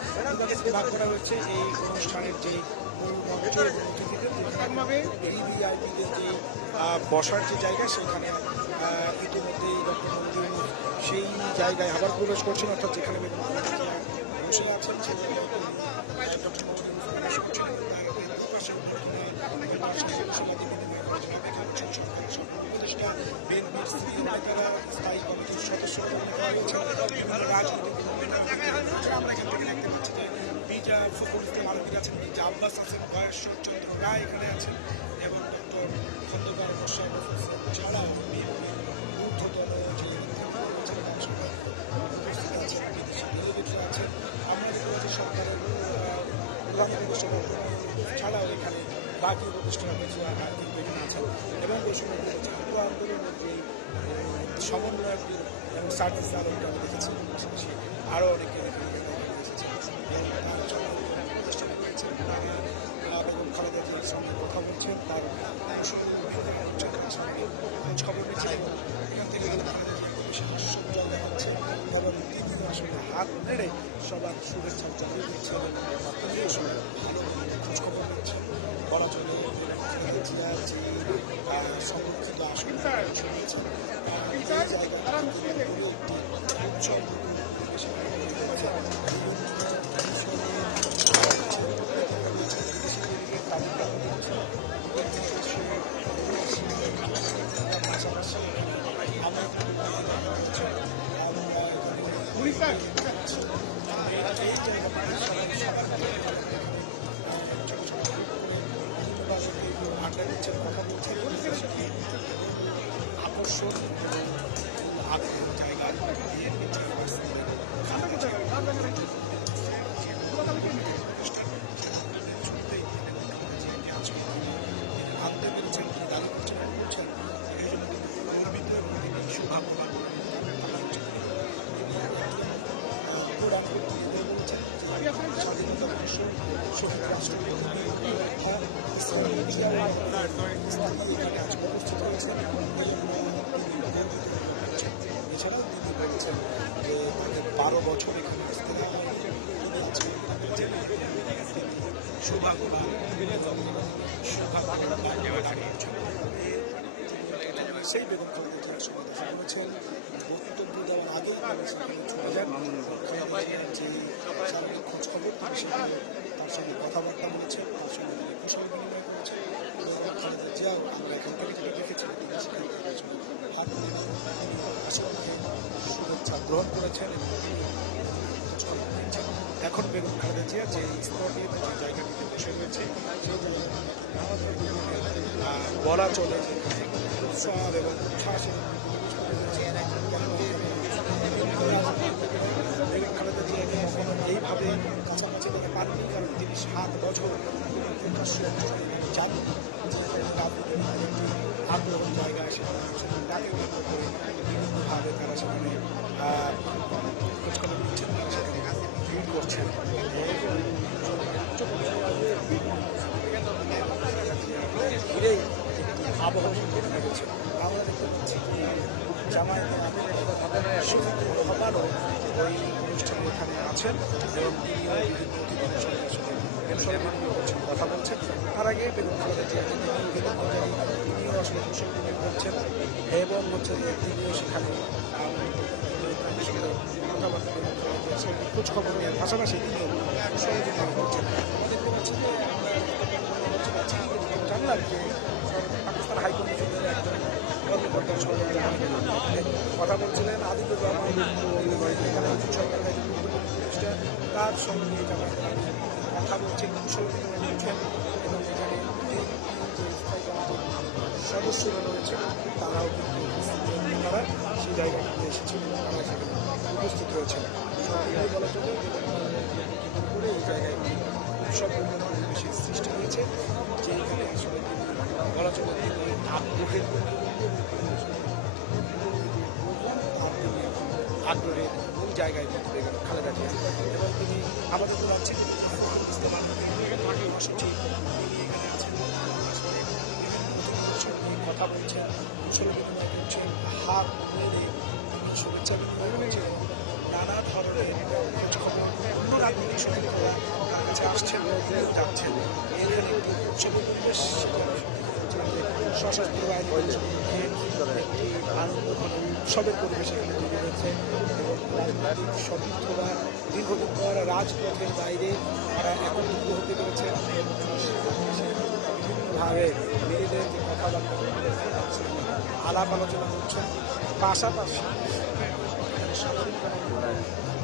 ভাগ করা হয়েছে এই অনুষ্ঠানের যে যে বসার যে জায়গা, সেখানে ইতিমধ্যেই ডক্টর মোহাম্মদ ইউনূস সেই জায়গায় আবার প্রবেশ করছেন, অর্থাৎ যেখানে বেগম খালেদা জিয়া বসে আছেন সেখানে ডক্টর মোহাম্মদ ইউনূস প্রবেশ করছেন এবং তার বিএনপির সিনিয়র নেতারা, স্থায়ী কমিটির সদস্য রাজনৈতিক আমরা এখান থেকে দেখতে পাচ্ছি যে মির্জা ফখরুল ইসলাম আলমগীর আছেন, মির্জা আব্বাস আছেন, গয়েশ্বর চন্দ্র রায় এখানে আছেন এবং ডক্টর খন্দকার মোশাররফ হোসেন ছাড়াও বিএনপির ঊর্ধ্বতন যে আছেন। আমরা দেখতে পাচ্ছি সরকারের প্রধান উপদেষ্টা ছাড়াও এখানে বাকি উপদেষ্টারা কিছু কিন্তু এখানে আছেন এবং এই সময় ছাত্র আন্দোলনের যে সমন্বয়কদের এবং সার্ভিস আলমকে আমরা দেখেছি, পাশাপাশি আরও অনেকে বেগম খালেদা জিয়ার সঙ্গে কথা বলছেন, তার খোঁজ খবর নিচ্ছেন এবং এখান থেকে খালেদা জিয়াকে বেশি হাস্যোজ্জ্বল দেখাচ্ছে এবং তিনি আসলে হাত নেড়ে সবার শুভেচ্ছা জানিয়ে দিচ্ছেন এবং আসলে ভালো খোঁজ খবর নিচ্ছেন। বলা চলে খালেদা জিয়ার যে সংরক্ষিত আসন এই জায়গা একটি উৎসব আড্ডা দিচ্ছেন, কথা বলছেন, আকর্ষণ আগ্রহ জায়গা আনতে পেরেছেন, দাবি করছেন, বলছেন এই জন্য গর্বিত এবং তিনি সৌভাগ্যবান স্বাধীনতা বর্ষ শহীদ রাষ্ট্রপতি উপস্থিত হয়েছেন। এছাড়াও তিনি বলেছেন যে তাদের 12 বছর এখানে আসতে দেওয়া হয়নি, সৌভাগ্যবান সেই বেগম খালেদা জিয়ার সঙ্গে দেখা করেছেন। বক্তব্য দেওয়ার আগেই তারা সেখানে চলে যান। যে সাময়িক খোঁজ খবর তিনি সেখানে তার সঙ্গে কথাবার্তা বলেছেন, তার সঙ্গে তিনি কুশল বিনিময় করেছেন। বেগম খালেদা জিয়াও আমরা এখান থেকে যেটা দেখেছিলাম তিনি সেখান থেকে হাত মিলিয়ে আসলকে শুভেচ্ছা গ্রহণ করেছেন এবং এখন বেগম খালেদা জিয়া যে স্তরে যে জায়গাটিতে বসে রয়েছে সেই বলা চলে যে উৎসব এবং উচ্ছ্বাস বেগম খালেদা জিয়াকে কখনো এইভাবে কাছাকাছি থেকে পাননি, কারণ তিনি 7 বছর প্রকাশ্যে জানি আগ্রহ জায়গায় সেখানে তাকে কেন্দ্র করে বিভিন্নভাবে তারা সেখানে খোঁজখবর নিচ্ছেন, তারা সেখানে ভিড় করছেন। ঘিরেই একটি আবহাওয়া গেছে। আমরা দেখতে পাচ্ছি যে জামায়াতে রহমানও ওই অনুষ্ঠানে এখানে আছেন এবং তিনিও বিভিন্ন অতিথিদের সঙ্গে আসলে করছেন, কথা বলছেন। তার আগে বেগম খালেদা জিয়া তিনিও আসলে কুশল বিনিময় করছেন এবং হচ্ছে যে তিনিও সেখানে কথাবার্তা খোঁজ খবর নেওয়ার পাশাপাশি তিনিও কুশল বিনিময় করছেন। দেখতে পাচ্ছি যে জানলাম যে পাকিস্তান হাইকমিশনের একজন কর্মকর্তার সঙ্গে কথা বলছিলেন আদিলুর রহমান, এখানে সরকারের একজন গুরুত্বপূর্ণ প্রতিষ্ঠান, তার সঙ্গে কথা বলছেন, কুশল বিনিময় করছেন এবং এখানে সদস্যরা রয়েছে তারাও কিন্তু তারা সেই জায়গাটিতে এসেছেন, তারা সেখানে উপস্থিত রয়েছেন। সবাই বলার জন্য করে এই জায়গায় উৎসবপূর্ণ পরিবেশের সৃষ্টি হয়েছে, যে এখানে আসলে তিনি বলা চলে তিনি আগ্রহের মূল জায়গায় বেগম খালেদা জিয়া এবং তিনি আমাদের তো রাজ্যে সচিব তিনি এখানে আছেন, কথা বলছেন, কুশল বিনিময় করছেন, হাত মেরে শুভেচ্ছা বিনিময় করছেন, নানা ধরনের খোঁজ খবর অন্য রাজনৈতিক শক্তিরা তার কাছে আসছেন, যাচ্ছেন। এখানে একটি উৎসবের পরিবেশ, সশস্ত্র বাহিনীর একটি আনন্দঘন উৎসবের পরিবেশ এখানে তৈরি হয়েছে এবং রাজনৈতিক সতীর্থরা দীর্ঘদিন পর রাজপথের বাইরে তারা একত্রিত হতে পেরেছেন এবং বিভিন্নভাবে নিজেদের যে কথাবার্তা আলাপ আলোচনা করছেন, পাশাপাশি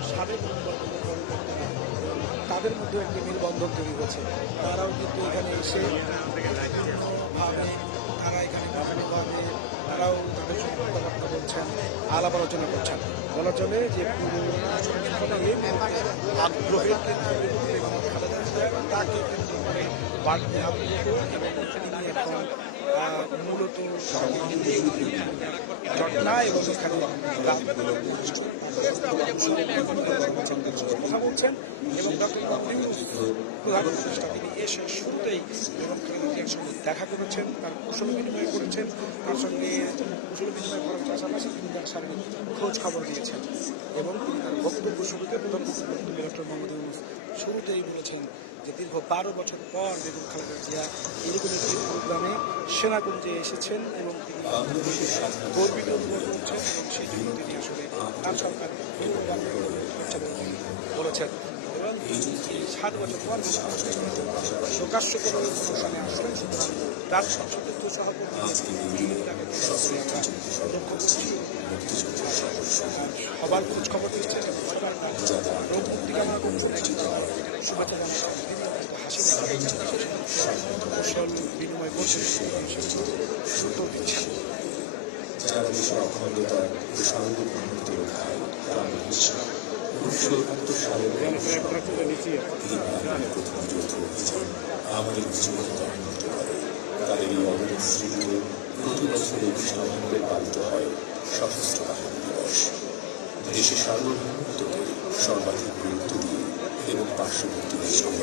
সাবেক তাদের মধ্যে একটি মেলবন্ধন তৈরি হয়েছে। তারাও কিন্তু এখানে এসে বিভিন্নভাবে তারা এখানে বিভিন্নভাবে তারাও তাদের সঙ্গে কথাবার্তা বলছেন, আলাপ আলোচনা করছেন। বলা চলে যে পুরো আগ্রহের কেন্দ্রে খালেদা জিয়া তাকে কেন্দ্র করে বাড়তি আগ্রহ এবং তিনি এখন মূলত ঘটনা এবং এখানে কথা বলছেন এবং ডক্টর প্রধান উপদেষ্টা তিনি এসে শুরুতেই বেগম খালেদা জিয়ার সঙ্গে দেখা করেছেন, তার কুশল বিনিময় করেছেন, তার সঙ্গে কুশল বিনিময় করার পাশাপাশি তিনি তার সামনে খোঁজ খবর দিয়েছেন এবং তিনি তার বক্তব্য শুরুতে প্রধানমন্ত্রী ডক্টর মোহাম্মদ ইউনূস শুরুতেই বলেছেন যে দীর্ঘ 12 বছর পর বেগম খালেদা জিয়া এরকম একটি প্রোগ্রামে সেনাকুঞ্জে এসেছেন এবং তিনি গর্বিত অনুভব করছেন এবং সেই জন্য তিনি আসলে তার সরকার বলেছেন এবং 7 বছর পর প্রকাশ্য কোনো অনুষ্ঠানে আসবেন। সুতরাং তার সদস্য সভাপতি লক্ষ্য করছি সবার খোঁজ খবর দিচ্ছেন রোগ মুক্তি কামনা করছেন, শুভেচ্ছা কৌশল বিনিময় করছেন, উত্তর দিচ্ছেন। যারা দেশের অখণ্ডতা ও সার্বভৌমত্ব রক্ষায় প্রাণ দিচ্ছেন। 1971 সালের প্রথম যৌথ অভিযান আমাদের জীবন ধারণ করতে পারে। তাদের এই অবদান স্মৃতিতে প্রতি বছর 21 নভেম্বর পালিত হয় সশস্ত্র বাহিনী দিবস। দেশের সার্বভৌমত্বকে সর্বাধিক গুরুত্ব দিয়ে এবং পার্শ্ববর্তী দেশের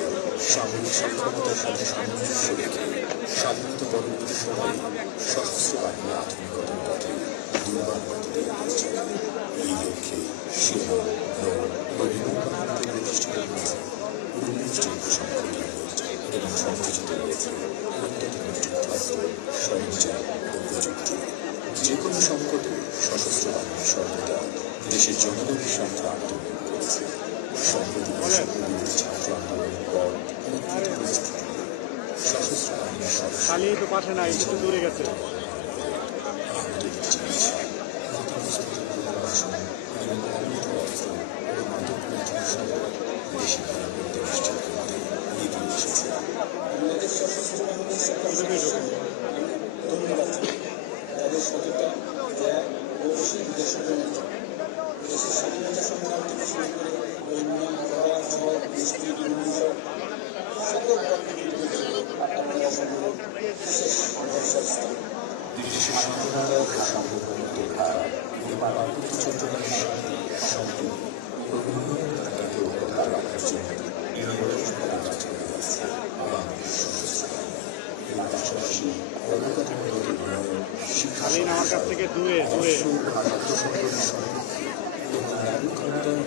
সামরিক সক্ষমতার সাথে সামঞ্জস্য রেখে স্বাধীনতা পরবর্তী সময়ে সশস্ত্র বাহিনী আধুনিকতার পথে দুর্বার পথে দিয়ে দিয়েছে। এই লক্ষ্যে সেনা, নৌ ও বিমান বাহিনীতে প্রতিষ্ঠিত হয়েছে 19টি সংখ্যক ইউনিট এবং সংযোজিত হয়েছে অত্যাধুনিক যুদ্ধাস্ত্র, সরঞ্জাম ও প্রযুক্তি। যে কোনো সংকটে সশস্ত্র বাহিনী সর্বদা দেশের জনগণের স্বার্থে আন্দোলন করেছে। সম্প্রতি বিশ্ববিদ্যালয়ের ছাত্র আন্দোলনের পর উদ্ভূত পরিস্থিতি সশস্ত্র বাহিনীর খালিয়ে তো পাশে নাই, একটু দূরে গেছে। আমাদের চেয়েছে পুনর্বাসন এবং অবৈধ অস্ত্র ও মাদক বর্জনের সময় দেশে নিরাপত্তা নিশ্চিত করতে এগিয়ে এসেছে। ধন্যবাদ তাদের সততা, ত্যাগ ও অসীম বিদেশের দেশের স্বাধীনতা সংগ্রাম থেকে শুরু করে উন্নয়ন করা হওয়া বৃষ্টি দুর্নীতি সকল আপনারা সকল বিশেষ ভরসাস্থান। দেশের স্বাধীনতা ও সার্বভৌমত্ব রক্ষা এবং পার্বত্য চট্টগ্রামের শান্তি, সম্প্রীতি ও উন্নয়নকে উপকার রাখার জন্য নিরবচ্ছিন্নভাবে কাজ করে যাচ্ছে বাংলাদেশ সশস্ত্র বাহিনী। এর পাশাপাশি অবকাঠামোগত উন্নয়ন, শিক্ষা, আমার কাছ থেকে দূরে দূরে ভারত সংগ্রামের সংস্কৃতি এবং নারী ক্ষমতায়ন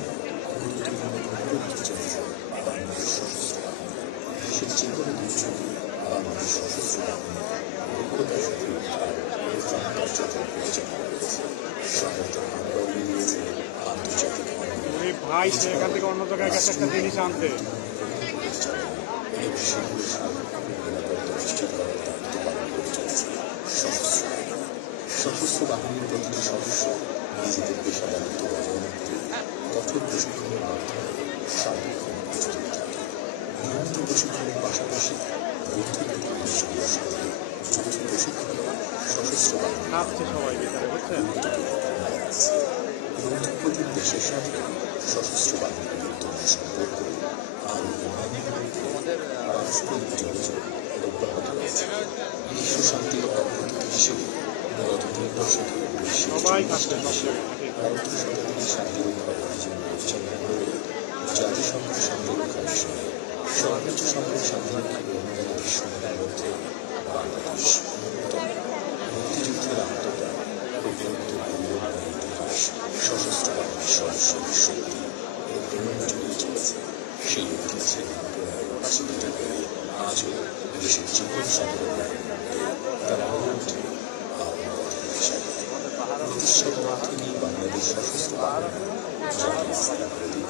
গুরুত্বপূর্ণ ভূমিকা রাখতে চলেছে বাংলাদেশ সশস্ত্র বাহিনী। দেশের যে কোনো দুর্যোগে বাংলাদেশ সশস্ত্র বাহিনী দক্ষতার সাথে উদ্ধার ও ত্রাণ কার্যক্রম পরিচালনা করেছে। সহায়তা হামলাও নিয়েছে আন্তর্জাতিক ভাই সে এখান থেকে অন্য জায়গায় গেছে একটা জিনিস আনতে। সশস্ত্র বাহিনীর প্রতিটি সদস্য নিজেদের পেশাদারিত্ব বজায় রাখতে কঠোর প্রশিক্ষণের মাধ্যমে সার্বিক ক্ষমতা প্রস্তুত থাকে। নিয়মিত প্রশিক্ষণের পাশাপাশি বন্ধুদের পরিবেশগুলোর সাথে যৌথ প্রশিক্ষণ সশস্ত্র বাহিনী সবাই ভিতরে বুঝছেন। বন্ধুপ্রতিম দেশের সাথে সশস্ত্র বাহিনীর বিদ্যমান সম্পর্ক আরও পারস্পরিক যোগাযোগ অব্যাহত রয়েছে। বিশ্ব শান্তির অগ্রদূত হিসেবে গত 3 দশকের বেশি ভারতীয় শতাধিক শান্তিরক্ষা অভিযান পরিচালনা করে জাতিসংঘের শান্তিরক্ষা মিশনে সর্বোচ্চ সংখ্যক শান্তিরক্ষী কর্মীদের সংখ্যার মধ্যে বাংলাদেশ অন্যতম। মুক্তিযুদ্ধের আত্মত্যাগ ও বীরত্বের গৌরবময় ইতিহাস সশস্ত্র বাহিনীর সদস্যদের শক্তি ও প্রেরণা জুড়ে চলেছে। সেই ঐতিহ্যের অনুপ্রেরণা করে আজও দেশের জীবন সাধারণ মধ্যে তারা হয়ে ওঠে প্রতিষ্ঠার পথে নিয়ে বাংলাদেশ সশস্ত্র বাহিনী জাতীয় প্রতি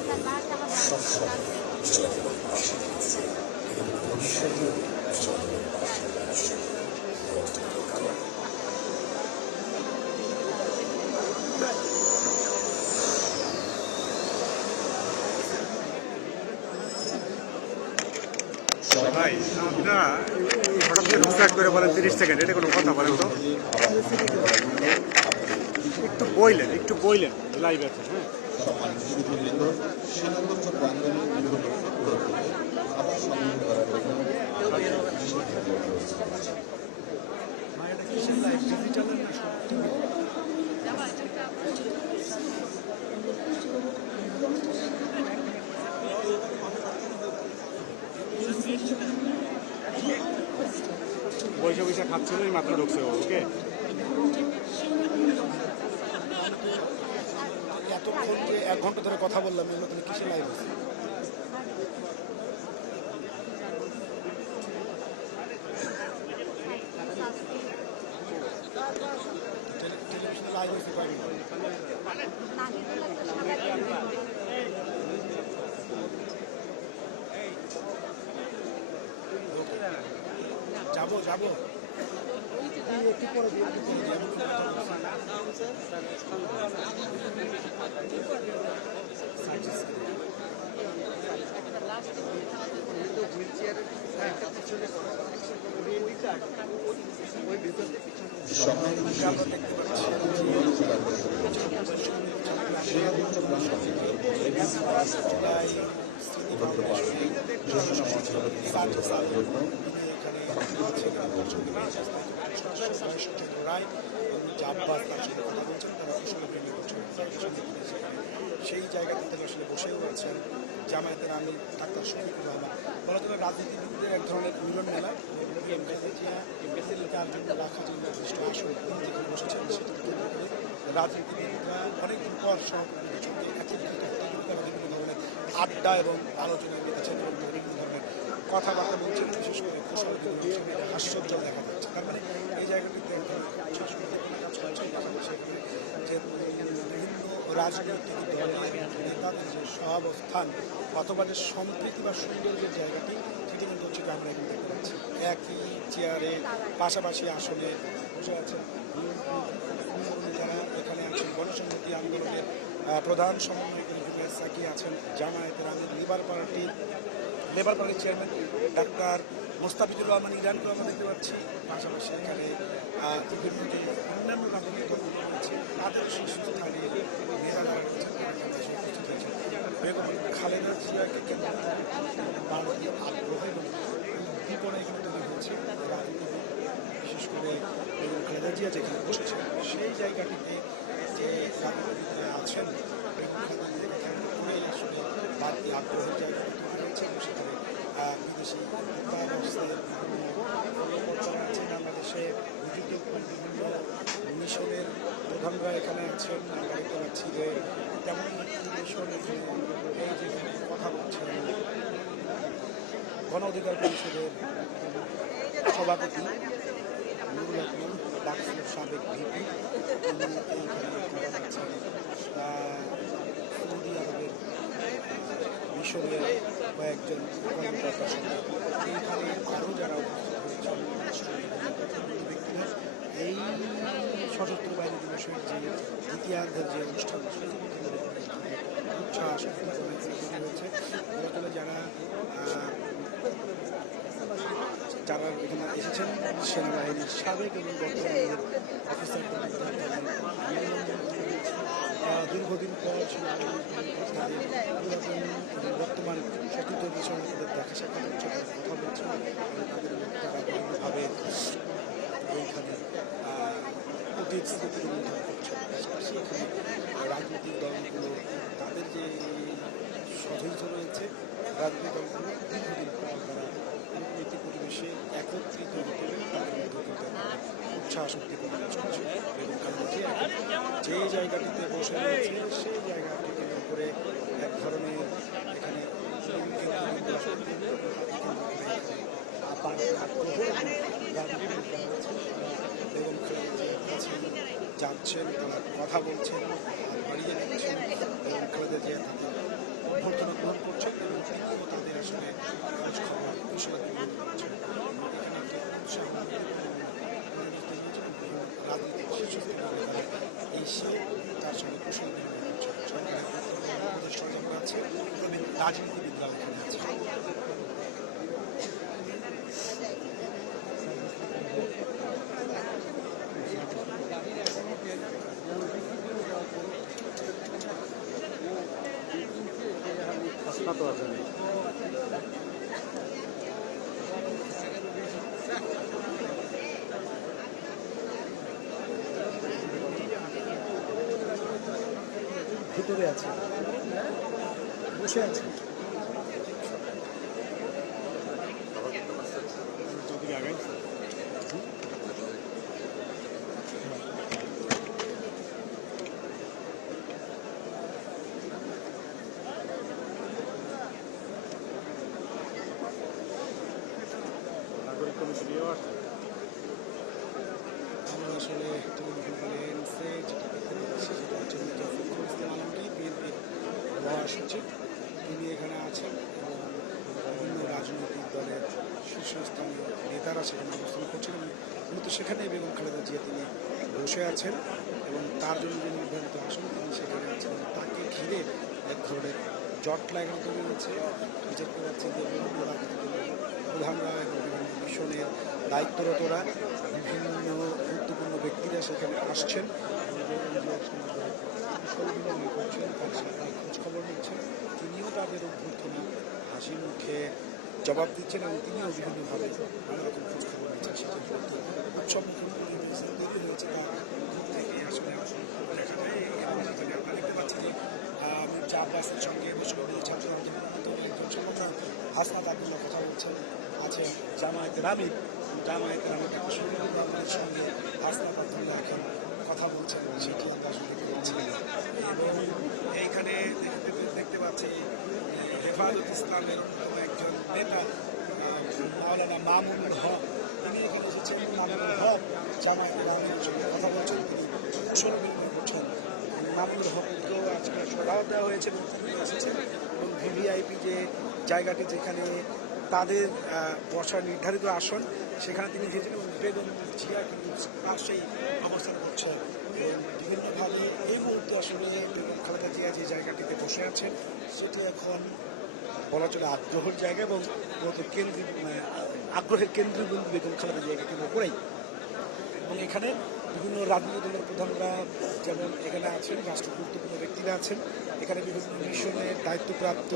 সবসময় জনগণের পাশে দিয়েছে এবং ভবিষ্যতেও জনগণের পাশে দাঁড়াচ্ছে বক্তব্য করে। ভাই আপনারা হঠাৎ করে রুস্টার্ট করে বলেন 30 সেকেন্ড, এটা কোনো কথা বলেন তো? একটু বইলেন লাইভ আছে। হ্যাঁ বৈশা বৈশা খাচ্ছিল, মাত্র ঢুকছে। ওকে এতক্ষণ যে 1 ঘন্টা ধরে কথা বললাম, এগুলো তুমি কিসে লাইভ আছে? টেলিভিশনে লাইভ হয়েছে কয়েকদিন। যাবো একটু পরে সেই জায়গাতে তিনি আসলে বসেও আছেন। জামায়াতের আমি ডাক্তার শফিকুর রহমান বলা চলে রাজনীতিবিদদের এক ধরনের মিলন মেলা। তার জন্য রাখা যে নির্দিষ্ট আসন যেখানে বসেছেন সেটাকে কেন্দ্র করে রাজনীতিবিদরা অনেকদিন পর সহকর্মীদের সঙ্গে একত্রিত হতে বিভিন্ন ধরনের আড্ডা এবং আলোচনায় মেতেছেন এবং বিভিন্ন ধরনের কথাবার্তা বলছেন। বিশেষ করে হাস্যোজ্জ্বল দেখা যাচ্ছে। তার মানে এই জায়গাটিতে সাংস্কৃতিক কাজ করছেন, পাশাপাশি যে বিভিন্ন রাজনৈতিক দলের নেতাদের যে সহাবস্থান অথবা যে সম্প্রীতি বা সৌন্দর্যের জায়গাটি সেটি কিন্তু হচ্ছে আমরা এখন দেখতে পাচ্ছি। একই চেয়ারে পাশাপাশি আসলে বসে আছেন যারা এখানে আছেন গণসংহতি আন্দোলনের প্রধান সমন্বয়কারী জুনিয়র সাকি আছেন, জামায়াতের আমির লেবার পার্টির চেয়ারম্যান ডাক্তার মোস্তাফিজুর রহমান ইরানকেও আমরা দেখতে পাচ্ছি। পাশাপাশি এখানে বিভিন্ন যে অন্যান্য রাজনৈতিক দলগুলো রয়েছে তাদের শীর্ষস্থানে নেতারা রয়েছেন, উপস্থিত হয়েছেন। বেগম খালেদা জিয়াকে কেন্দ্র করে ভারতীয় আগ্রহ এবং উদ্দীপনা এখানে তৈরি হয়েছে। রাজনীতিবিদ বিশেষ করে বেগম খালেদা জিয়া যেখানে বসেছেন সেই জায়গাটিতে যে রাজনীতিবিদরা আছেন বেগম খালেদা জিয়াকে কেন্দ্র করেই আসলে বাড়তি আগ্রহের জায়গাটি তৈরি হয়েছে। সেখানে বিদেশি দূতাবাসের কর্মকর্তারা আছেন, বাংলাদেশে নিযুক্ত বিভিন্ন মিশনের প্রধানরা এখানে আছেন। আমরা দেখতে পাচ্ছি যে তেমন একটি মিশন এখানে এই যে কথা বলছেন গণ অধিকার পরিষদের সভাপতি নুরুল আকমল, ডাকসুর সাবেক ভিপি, তিনি এইখানে কথা বলছেন। সৌদি আরবের মিশনের কয়েকজন কর্মকর্তার সঙ্গে এইখানে আরও যারা উপস্থিত হয়েছেন ব্যক্তিরা এই সশস্ত্র বাহিনী দিবসের যে দ্বিতীয়ার্ধের যে অনুষ্ঠান উচ্ছ্বাস হয়েছে। বলা যারা এখানে এসেছেন সেনাবাহিনীর সাবেক এবং বর্তমানের অফিসার দীর্ঘদিন পর পুরাতন এবং বর্তমান সতীর্থ বিষয়ে তাদের দেখা সাক্ষাৎ হচ্ছে, কথা বলছেন, তাদের তারা বিভিন্নভাবে এইখানে অতীত স্মৃতির অনুধান করছেন। পাশাপাশি এখানে রাজনৈতিক দলগুলো তাদের যে সদস্য রয়েছে রাজনৈতিক দলগুলো দীর্ঘদিন পর তারা কূটনৈতিক পরিবেশে একত্রিত হতে তাদের মধ্যে কিন্তু উচ্ছ্বাস উদ্দীপনা চলছে। এবং কাছে যে জায়গাটিতে বসে রয়েছে সেই জায়গাটি কেন্দ্র করে এক ধরনের এখানে এবং যাচ্ছেন, তারা কথা বলছেন, বাড়িয়ে দিচ্ছেন এবং খালেদা জিয়া তাদের অভ্যর্থনা গ্রহণ করছেন এবং তিনিও তাদের আসলে খোঁজ খবর বিষয় করছেন। এখানে একটি উৎসাহ রাজনীতিক শীর্ষস্থানে এসে তার সঙ্গে কুশল বিনিময় করছেন। সরকারের উপদেষ্টা যেমন আছে তবে রাজনীতিবিদরাও এখানে আছে। ভিতরে আছে, বসে আছে। আমরা আসলে টেলিভিশন লেন্সে যেটা দেখতে পাচ্ছি সেটা হচ্ছে জাফরুল ইসলাম আলমগীর, বিএনপির মহাসচিব। তিনি এখানে আছেন এবং বিভিন্ন রাজনৈতিক দলের শীর্ষস্থানীয় নেতারা সেখানে অবস্থান করছেন এবং মূলত সেখানে বেগম খালেদা জিয়া তিনি বসে আছেন এবং তার জন্য যে নির্ধারিত আসন তিনি সেখানে আছেন। তাকে ঘিরে এক ধরনের জট লাগানো তৈরি হয়েছে। বিশেষ করে যাচ্ছে যে বিভিন্ন রাজনৈতিক দলের প্রধানরা এবং বিভিন্ন মিশনের দায়িত্বরতরা, বিভিন্ন গুরুত্বপূর্ণ ব্যক্তিরা সেখানে আসছেন করছেন, তার সাথে খোঁজখবর নিচ্ছেন। তিনিও তাদের অভ্যর্থনা হাসি মুখে জবাব দিচ্ছেন এবং তিনিও বিভিন্নভাবে নানা রকম খোঁজখবর নিচ্ছেন। সেটা উৎসব মুখোমুখি তৈরি হয়েছে তা দূর থেকে আসলে দেখা যায়। এবং এখানে আমরা দেখতে পাচ্ছি যে মির্জা আব্বাসের সঙ্গে বিশ্ববিদ্যালয়ের ছাত্র আন্দোলনের একজন সমন্বয়ক হাসনাত আব্দুল্লাহ কথা বলছেন, আছেন জামায়াতের আমির ডক্টর শহীদুর রহমানের সঙ্গে হাসনাত আব্দুল্লাহ এখন কথা বলছেন, সেটি আমরা আসলে দেখতে পাচ্ছি। এবং এইখানে দেখতে পাচ্ছি হেফাজত ইসলামের অন্যতম একজন নেতা মাওলানা মামুনুল হক, তিনি এখানে এসেছেন। মামুনুল হক জামায়াতের আমিরের সঙ্গে কথা বলছেন, তিনি কুশল বিনিময় করছেন। মামুনুল হককেও আজকে সরাও দেওয়া হয়েছে এবং তিনি এসেছেন এবং ভিভিআইপি যে জায়গাটি যেখানে তাদের বসার নির্ধারিত আসন সেখানে তিনি গিয়েছেন এবং বেগম জিয়া কিন্তু পাশেই অবস্থান করছে। বিভিন্নভাবে এই মুহূর্তে আসলে বেগম খালেদা জিয়া যে জায়গাটিতে বসে আছেন সেটি এখন বলা চলে আগ্রহের জায়গা এবং আগ্রহের কেন্দ্রবিন্দু বেগম খালেদা জিয়াকে কেন্দ্র করেই। এবং এখানে বিভিন্ন রাজনৈতিক দলের প্রধানরা যেমন এখানে আছেন, রাষ্ট্র গুরুত্বপূর্ণ ব্যক্তিরা আছেন, এখানে বিভিন্ন মিশনের দায়িত্বপ্রাপ্ত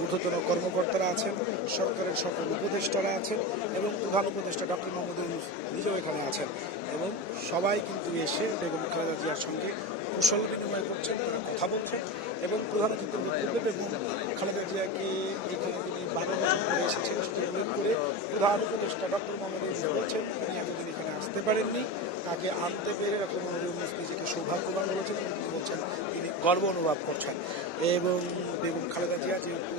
ঊর্ধ্বতন কর্মকর্তারা আছেন, সরকারের সকল উপদেষ্টারা আছেন এবং প্রধান উপদেষ্টা ডক্টর মোহাম্মদ ইউনূস নিজেও এখানে আছেন। এবং সবাই কিন্তু এসে বেগম খালেদা জিয়ার সঙ্গে কুশল বিনিময় করছেন, তারা কথা বলছেন এবং প্রধান অতিথির বক্তব্যে বেগম খালেদা জিয়াকে এখানে তিনি 12 বছর পরে এসেছেন সেটি উল্লেখ করে প্রধান উপদেষ্টা ডক্টর মোহাম্মদ ইউনূস বলছেন তিনি এতদিন এখানে আসতে পারেননি, তাকে আনতে পেরে ডক্টর মোহাম্মদ ইউনূস নিজেকে সৌভাগ্যবান বলেছেন এবং তিনি বলছেন তিনি গর্ব অনুভব করছেন। এবং বেগম খালেদা জিয়া যেহেতু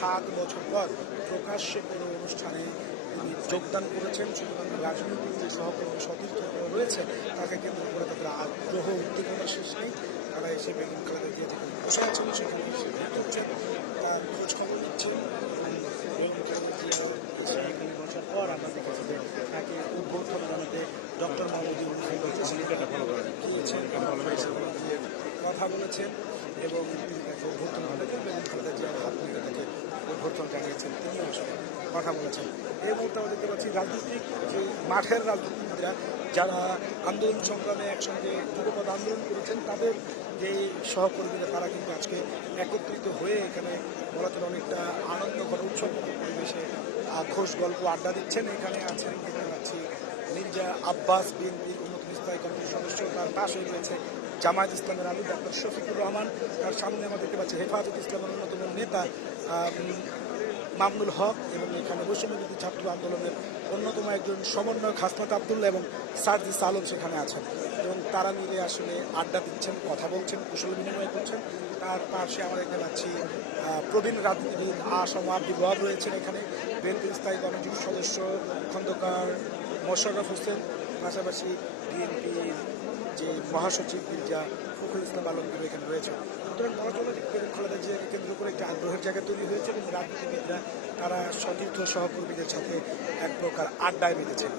7 বছর পর প্রকাশ্যে কোনো অনুষ্ঠানে তিনি যোগদান করেছেন, সুতরাং রাজনৈতিক যে সহকর্মী সতীর্থ রয়েছে তাকে কেন্দ্র করে তাদের আগ্রহ উদ্দীপনার শেষ নেই। তারা এসে বেগম খালেদা জিয়া যেখানে বসে আছেন সেখানে এসে ভিড় করছেন, তার খোঁজখবর নিচ্ছেন। বেগম খালেদা জিয়া এখানে বসার পর আমরা দেখেছি যে তাকে অভ্যর্থনা জানাতে ডক্টর মোহাম্মদ ইউনূস গিয়েছেন, কথা বলেছেন এবং তিনি তাকে অভ্যর্থনা জানিয়েছেন। বেগম খালেদা জিয়ার হাত ধরে তাকে অভ্যর্থনা জানিয়েছেন, তিনিও আসলে কথা বলেছেন। এই মুহূর্তে আমরা দেখতে পাচ্ছি রাজনৈতিক যে মাঠের রাজনীতিবিদরা যারা আন্দোলন সংগ্রামে একসঙ্গে যুগপৎ আন্দোলন করেছেন তাদের যে সহকর্মীরা তারা কিন্তু আজকে একত্রিত হয়ে এখানে বলা চলে অনেকটা আনন্দঘন উৎসব পরিবেশে ঘোষ গল্প আড্ডা দিচ্ছেন। এখানে আছেন দেখতে পাচ্ছি মির্জা আব্বাস, বিএনপির অন্যতম স্থায়ী কমিটির সদস্য, তার পাশে রয়েছে জামায়াত ইসলামের আমির ডক্টর শফিকুর রহমান, তার সামনে আমরা দেখতে পাচ্ছি হেফাজত ইসলামের অন্যতম নেতা মামুনুল হক এবং এখানে বৈষম্যবিরোধী ছাত্র আন্দোলনের অন্যতম একজন সমন্বয়ক হাসনাত আব্দুল্লাহ এবং সার্জিস আলম সেখানে আছেন এবং তারা মিলে আসলে আড্ডা দিচ্ছেন, কথা বলছেন, কুশল বিনিময় করছেন। তার পাশে আমরা দেখতে পাচ্ছি প্রবীণ রাজনীতিবিদ আসম আব্দুল ওয়াহাব রয়েছেন, এখানে বিএনপির স্থায়ী কমিটির সদস্য খন্দকার মোশাররফ হোসেন, পাশাপাশি বিএনপির যে মহাসচিব মির্জা ফখরুল ইসলাম আলমগীর এখানে রয়েছে। সুতরাং বলা চলে যে বেগম খালেদা জিয়াকে কেন্দ্র করে একটা আগ্রহের জায়গা তৈরি হয়েছে এবং রাজনীতিবিদরা তারা সতীর্থ সহকর্মীদের সাথে এক প্রকার আড্ডায় মেতেছেন।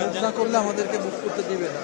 মুভ না করলে আমাদেরকে বুক করতে দিবে না।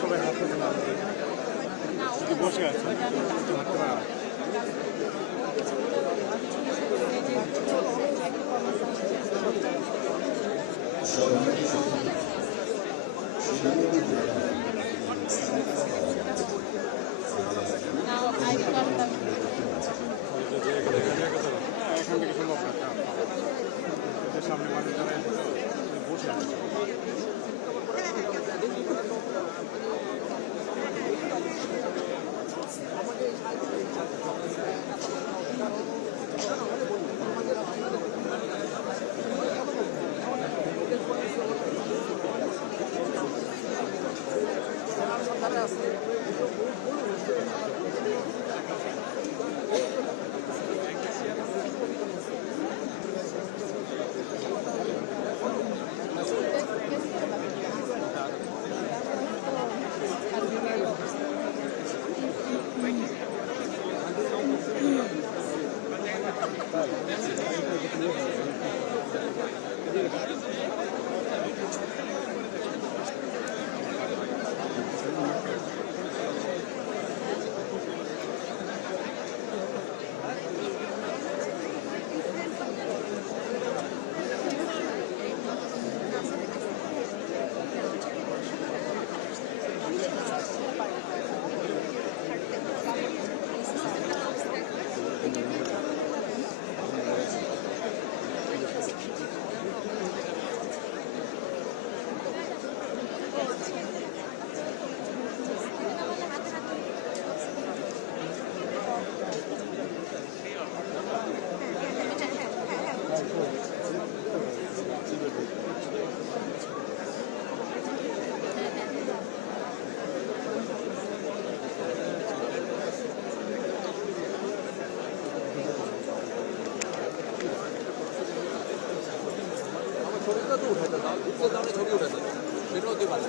সবাই হাতে বসে আছে। এখান থেকে সম্ভব না, সামনে মানুষ যারা বসে আছে। ছবিটা তো উঠাতে দাও, ছবি উঠাতে দাও, সেটাও দিয়ে পারবে।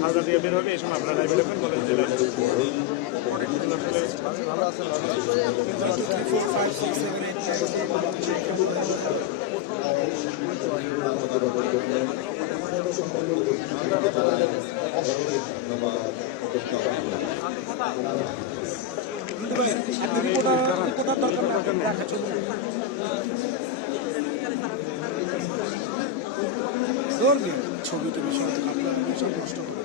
খাওয়া দিয়ে বের হবে এই সময় আপনারা বেরোবেন বলে যে ছবি টবি সব আপনার সব নষ্ট করে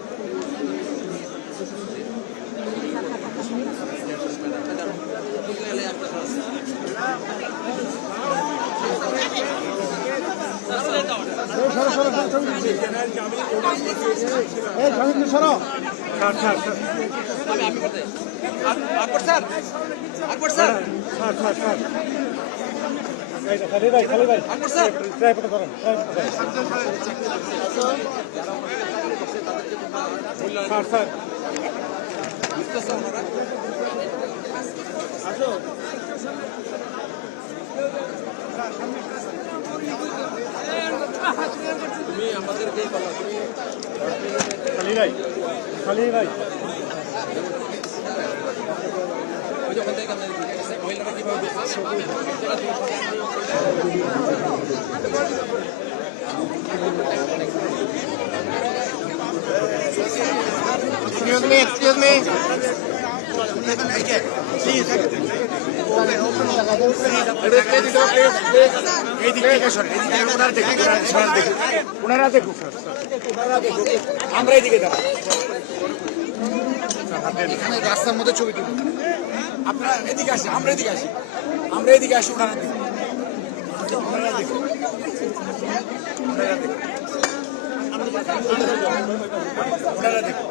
আমরা এদিকে দাঁড়াই রাস্তার মধ্যে ছবি তুলি আপনারা এদিকে আসি আমরা এদিকে আসি ওনারা দিকে ওনারা দিকে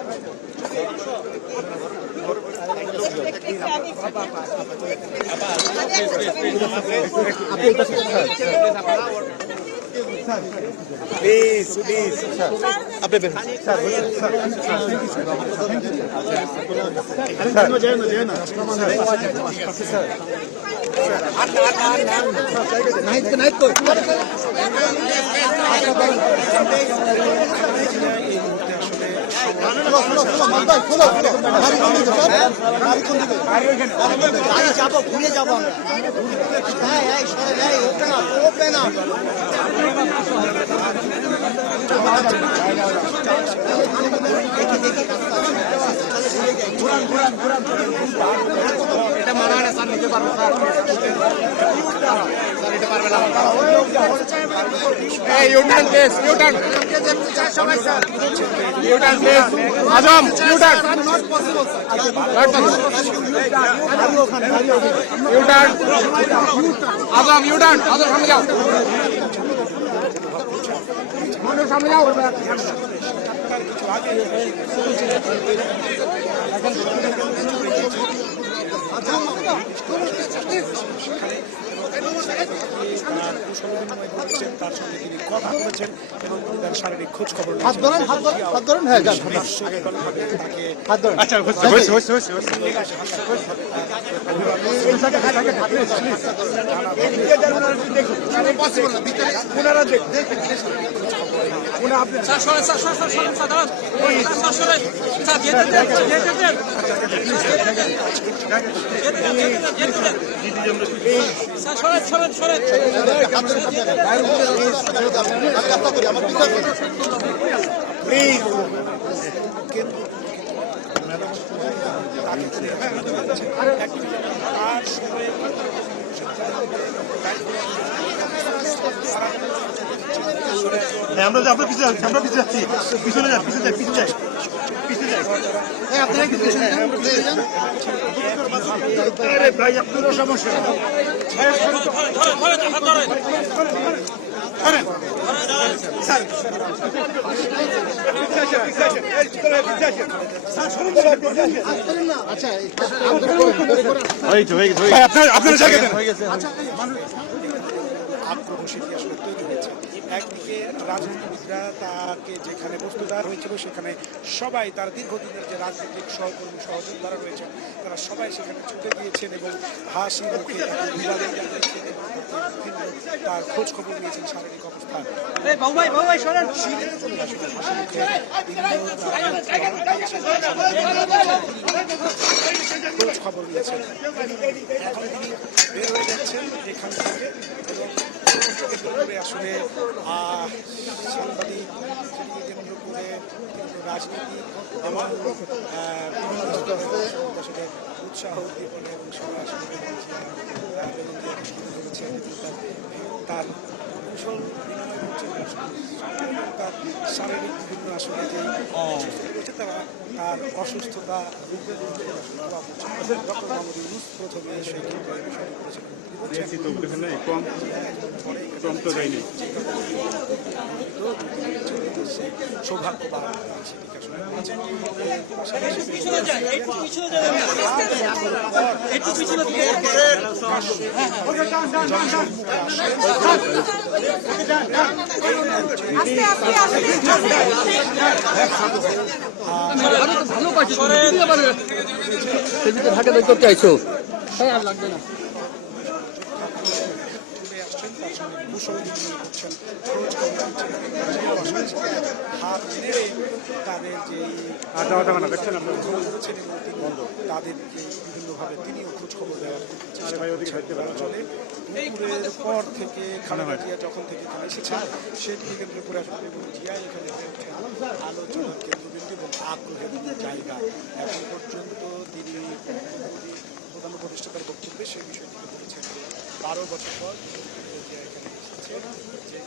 প্লিজ এটা মনে হয় না স্যার নিতে পারবো স্যার নিতে পারবে না U turn place U turn U turn place Azam U turn U turn Azam U turn Azam সামনে যাও সামনে যাও তার সঙ্গে তিনি কথা বলেছেন এবং তার শারীরিক খোঁজ খবর প্লিজ আমরা পিছনে যাচ্ছি পিছনে যাই ভাই আপনার সমস্যা আক্রমণশীল আসলে তৈরি হয়েছে। একদিকে রাজনীতিবিদরা তাকে যেখানে বস্তুদার হয়েছিল সেখানে সবাই তার দীর্ঘদিনের যে রাজনৈতিক সহকর্মী সহযোদ্ধারা রয়েছেন তারা সবাই সেখানে ছুটে গিয়েছেন এবং হাসি মুখে তার খোঁজ খবর নিয়েছেন শারীরিক অবস্থান খোঁজ খবর নিয়েছেন। এখন তিনি বের হয়ে যাচ্ছেন এখান থেকে এবং আসলে সাংবাদিক কেন্দ্র করে রাজনীতি এবং আসলে উৎসাহ উদ্দীপনা এবং সবাই আসলে তার কুশল বিনিময় করছেন তার শারীরিক বিভিন্ন আসলে যে তারা তার অসুস্থতা ডক্টর মোহাম্মদ ইউনূস প্রথমে সেই ক্ষেত্রে এই বিষয়টি করেছেন। দিয়েছি তো দেখেন না কম কম তো দেয়নি। সৌভাগ্যবান সেদিকে আসলে বলেছেন। পাশাপাশি ঢাকা বের করতে চাইছো আর লাগবে না। আসছেন তার সঙ্গে কুশল বিনিময় করছেন, খোঁজ খবর নিচ্ছেন, হাত নেড়ে তাদের যে দেখছেন আপনার করেছেন এবং তিনি তাদেরকে বিভিন্নভাবে তিনিও খোঁজ খবর দেওয়ার চলে। দুপুরের পর থেকে খালেদা জিয়া যখন থেকে এখানে এসেছেন সেটিকে কেন্দ্র করে আসলে এবং জিয়া এখানে হয়ে ওঠেন আলোচনার কেন্দ্রবিন্দু এবং আগ্রহের জায়গা। এখন পর্যন্ত তিনি প্রধান উপদেষ্টার বক্তব্যে সেই বিষয়টি বলেছেন 12 বছর পর জিয়া এখানে এসেছে, যে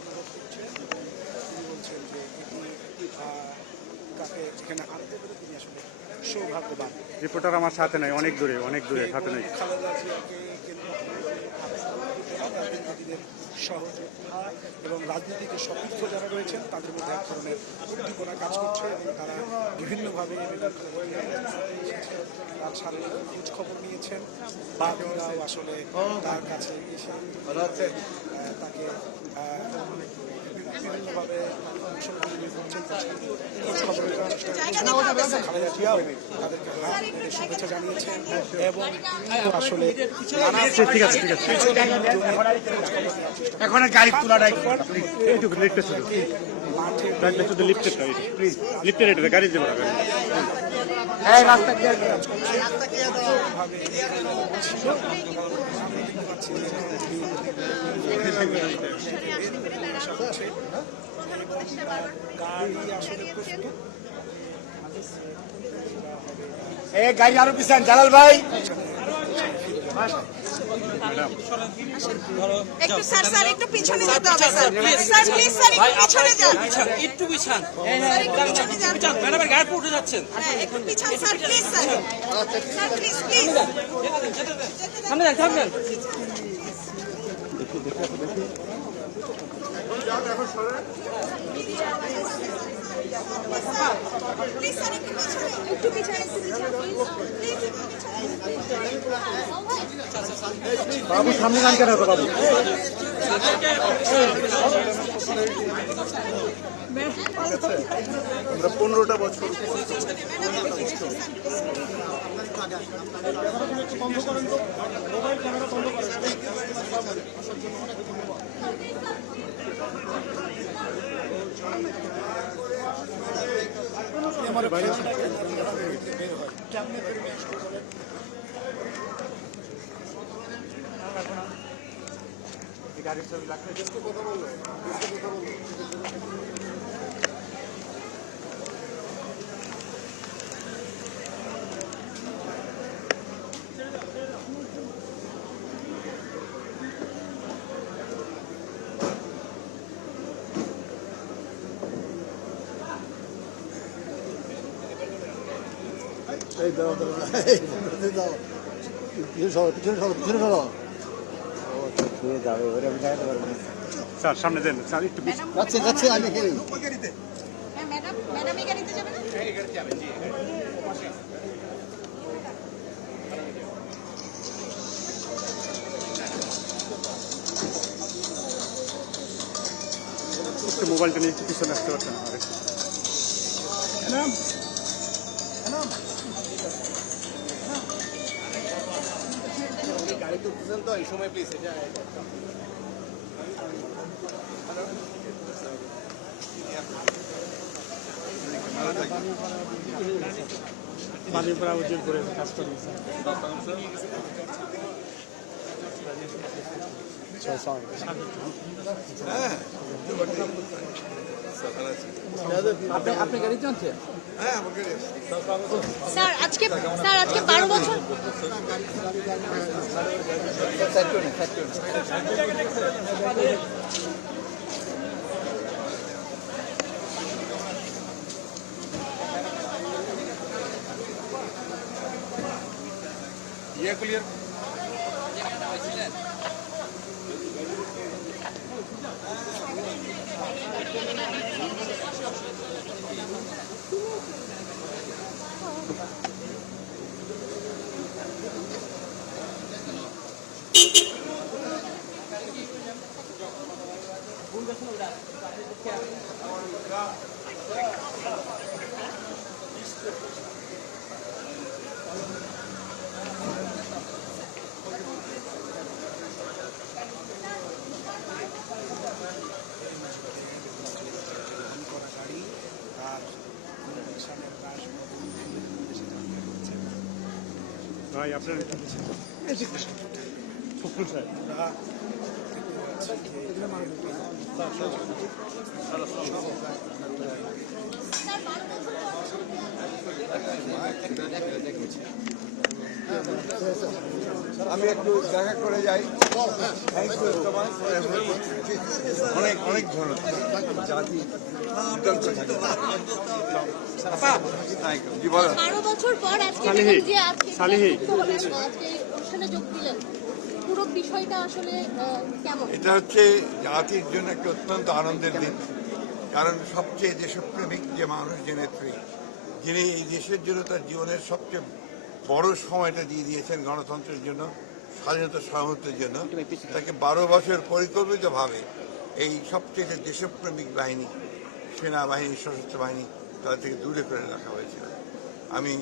অনুভব করছেন এবং তিনি বলছেন যে এটি তাকে এখানে আনতে পেরে তিনি আসলে সৌভাগ্যবান। রিপোর্টার আমার সাথে নাই, অনেক দূরে সাথে নাই। খালেদা জিয়াকে কেন্দ্র করে দীর্ঘদিনের সহযোদ্ধা এবং রাজনীতিতে সতীর্থ যারা রয়েছেন তাদের মধ্যে এক ধরনের উদ্দীপনা কাজ করছে এবং তারা বিভিন্নভাবে তার শারীরিক খোঁজ খবর নিয়েছেন। বাকিরাও আসলে তার কাছে এসে তাকে বিভিন্নভাবে খালেদা জিয়াও তাদেরকে শুভেচ্ছা জানিয়েছেন এবং আসলে ঠিক আছে এখন গাড়ি তোলাটাই এইটুকু লিফটে শুধু লিফটের এটা গাড়ি যাবে রাস্তা গাড়ি আসলে প্রস্তুত। গাড়ি আরো পিছান জালাল ভাই। একটু স্যার স্যার একটু পিছনে যেতে হবে স্যার। স্যার প্লিজ স্যার একটু পিছনে যান। একটু পিছান। স্যার একটু পিছনে যান। ম্যাডামের গাড়ি উঠে যাচ্ছেন। হ্যাঁ একটু পিছনে sir please sir. Sir please please. সামনে যান সামনে যান। প্লিজ স্যার একটু পিছনে বাবু সামনে গান কেন বাবু আমরা 15টা বছর গাড়ির ছবি লাগবে কথা বললো এই দাও দাও এই দাও পিছনে সরো স্যার সামনে যান স্যার একটু যাচ্ছে আমি খেলি ম্যাডাম ম্যাডাম এই গাড়িতে যাবেন না? এই গাড়িতে যাবেন জি একটু মোবাইলটা নিয়ে পিছনে আসতে পারছেন ম্যাডাম গাড়ি তুলতেছেন তো এই সময় প্লিজ এটা পানির পর উজ্জ্বল করে কাজ করি আপনি গাড়ি চলছে স্যার আজকে 12 বছর ভাই আপনার ফখরুল সাহেব আমি একটু দেখা করে যাই। থ্যাংক ইউ তোমার অনেক অনেক ধন্যবাদ। জাতি জি বলো। 12 বছর পর আজকে সালিহি, যে আজকে সালিহি। আজকে এই অনুষ্ঠানে যোগ দিলেন, পুরো বিষয়টা আসলে কেমন? এটা হচ্ছে জাতির জন্য একটা অত্যন্ত আনন্দের দিন, কারণ সবচেয়ে দেশপ্রেমিক যে মানুষ, যে নেত্রী, যিনি এই দেশের জন্য তার জীবনের সবচেয়ে বড় সময়টা দিয়ে দিয়েছেন গণতন্ত্রের জন্য, স্বাধীনতা সার্বভৌমত্বের জন্য, তাকে 12 বছর পরিকল্পিতভাবে এই সবচেয়ে দেশপ্রেমিক বাহিনী, সেনাবাহিনী, সশস্ত্র বাহিনী, তাদের থেকে দূরে করে রাখা হয়েছিল। আমি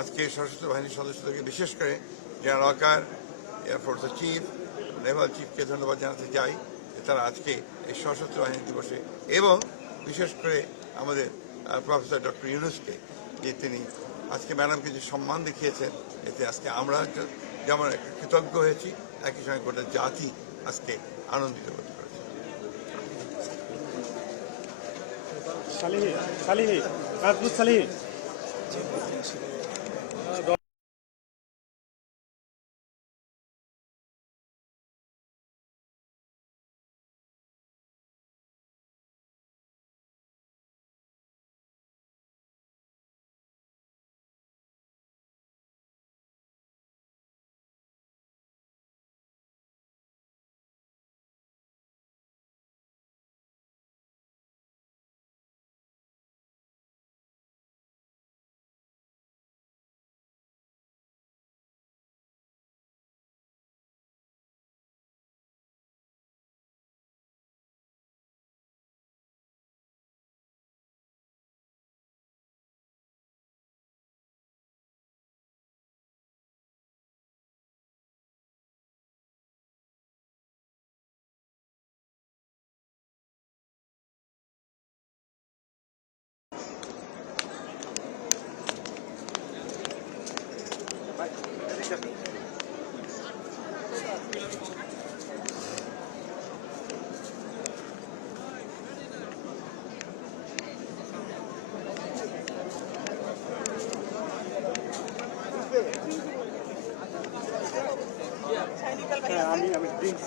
আজকে সশস্ত্র বাহিনীর সদস্যদেরকে, বিশেষ করে জেনারেল ওয়াকার, এয়ারফোর্সের চিফ, নেভাল চিফকে ধন্যবাদ জানাতে চাই যে তারা আজকে এই সশস্ত্র বাহিনী দিবসে, এবং বিশেষ করে আমাদের প্রফেসর ডক্টর ইউনুসকে, যে তিনি আজকে ম্যাডামকে যে সম্মান দেখিয়েছেন, এতে আজকে আমরা যেমন কৃতজ্ঞ হয়েছি, একই সঙ্গে গোটা জাতি আজকে আনন্দিত বোধ করেছে। সালিহি, সালিহি, রাজপুত সালিহি। আমি ড্রিঙ্কস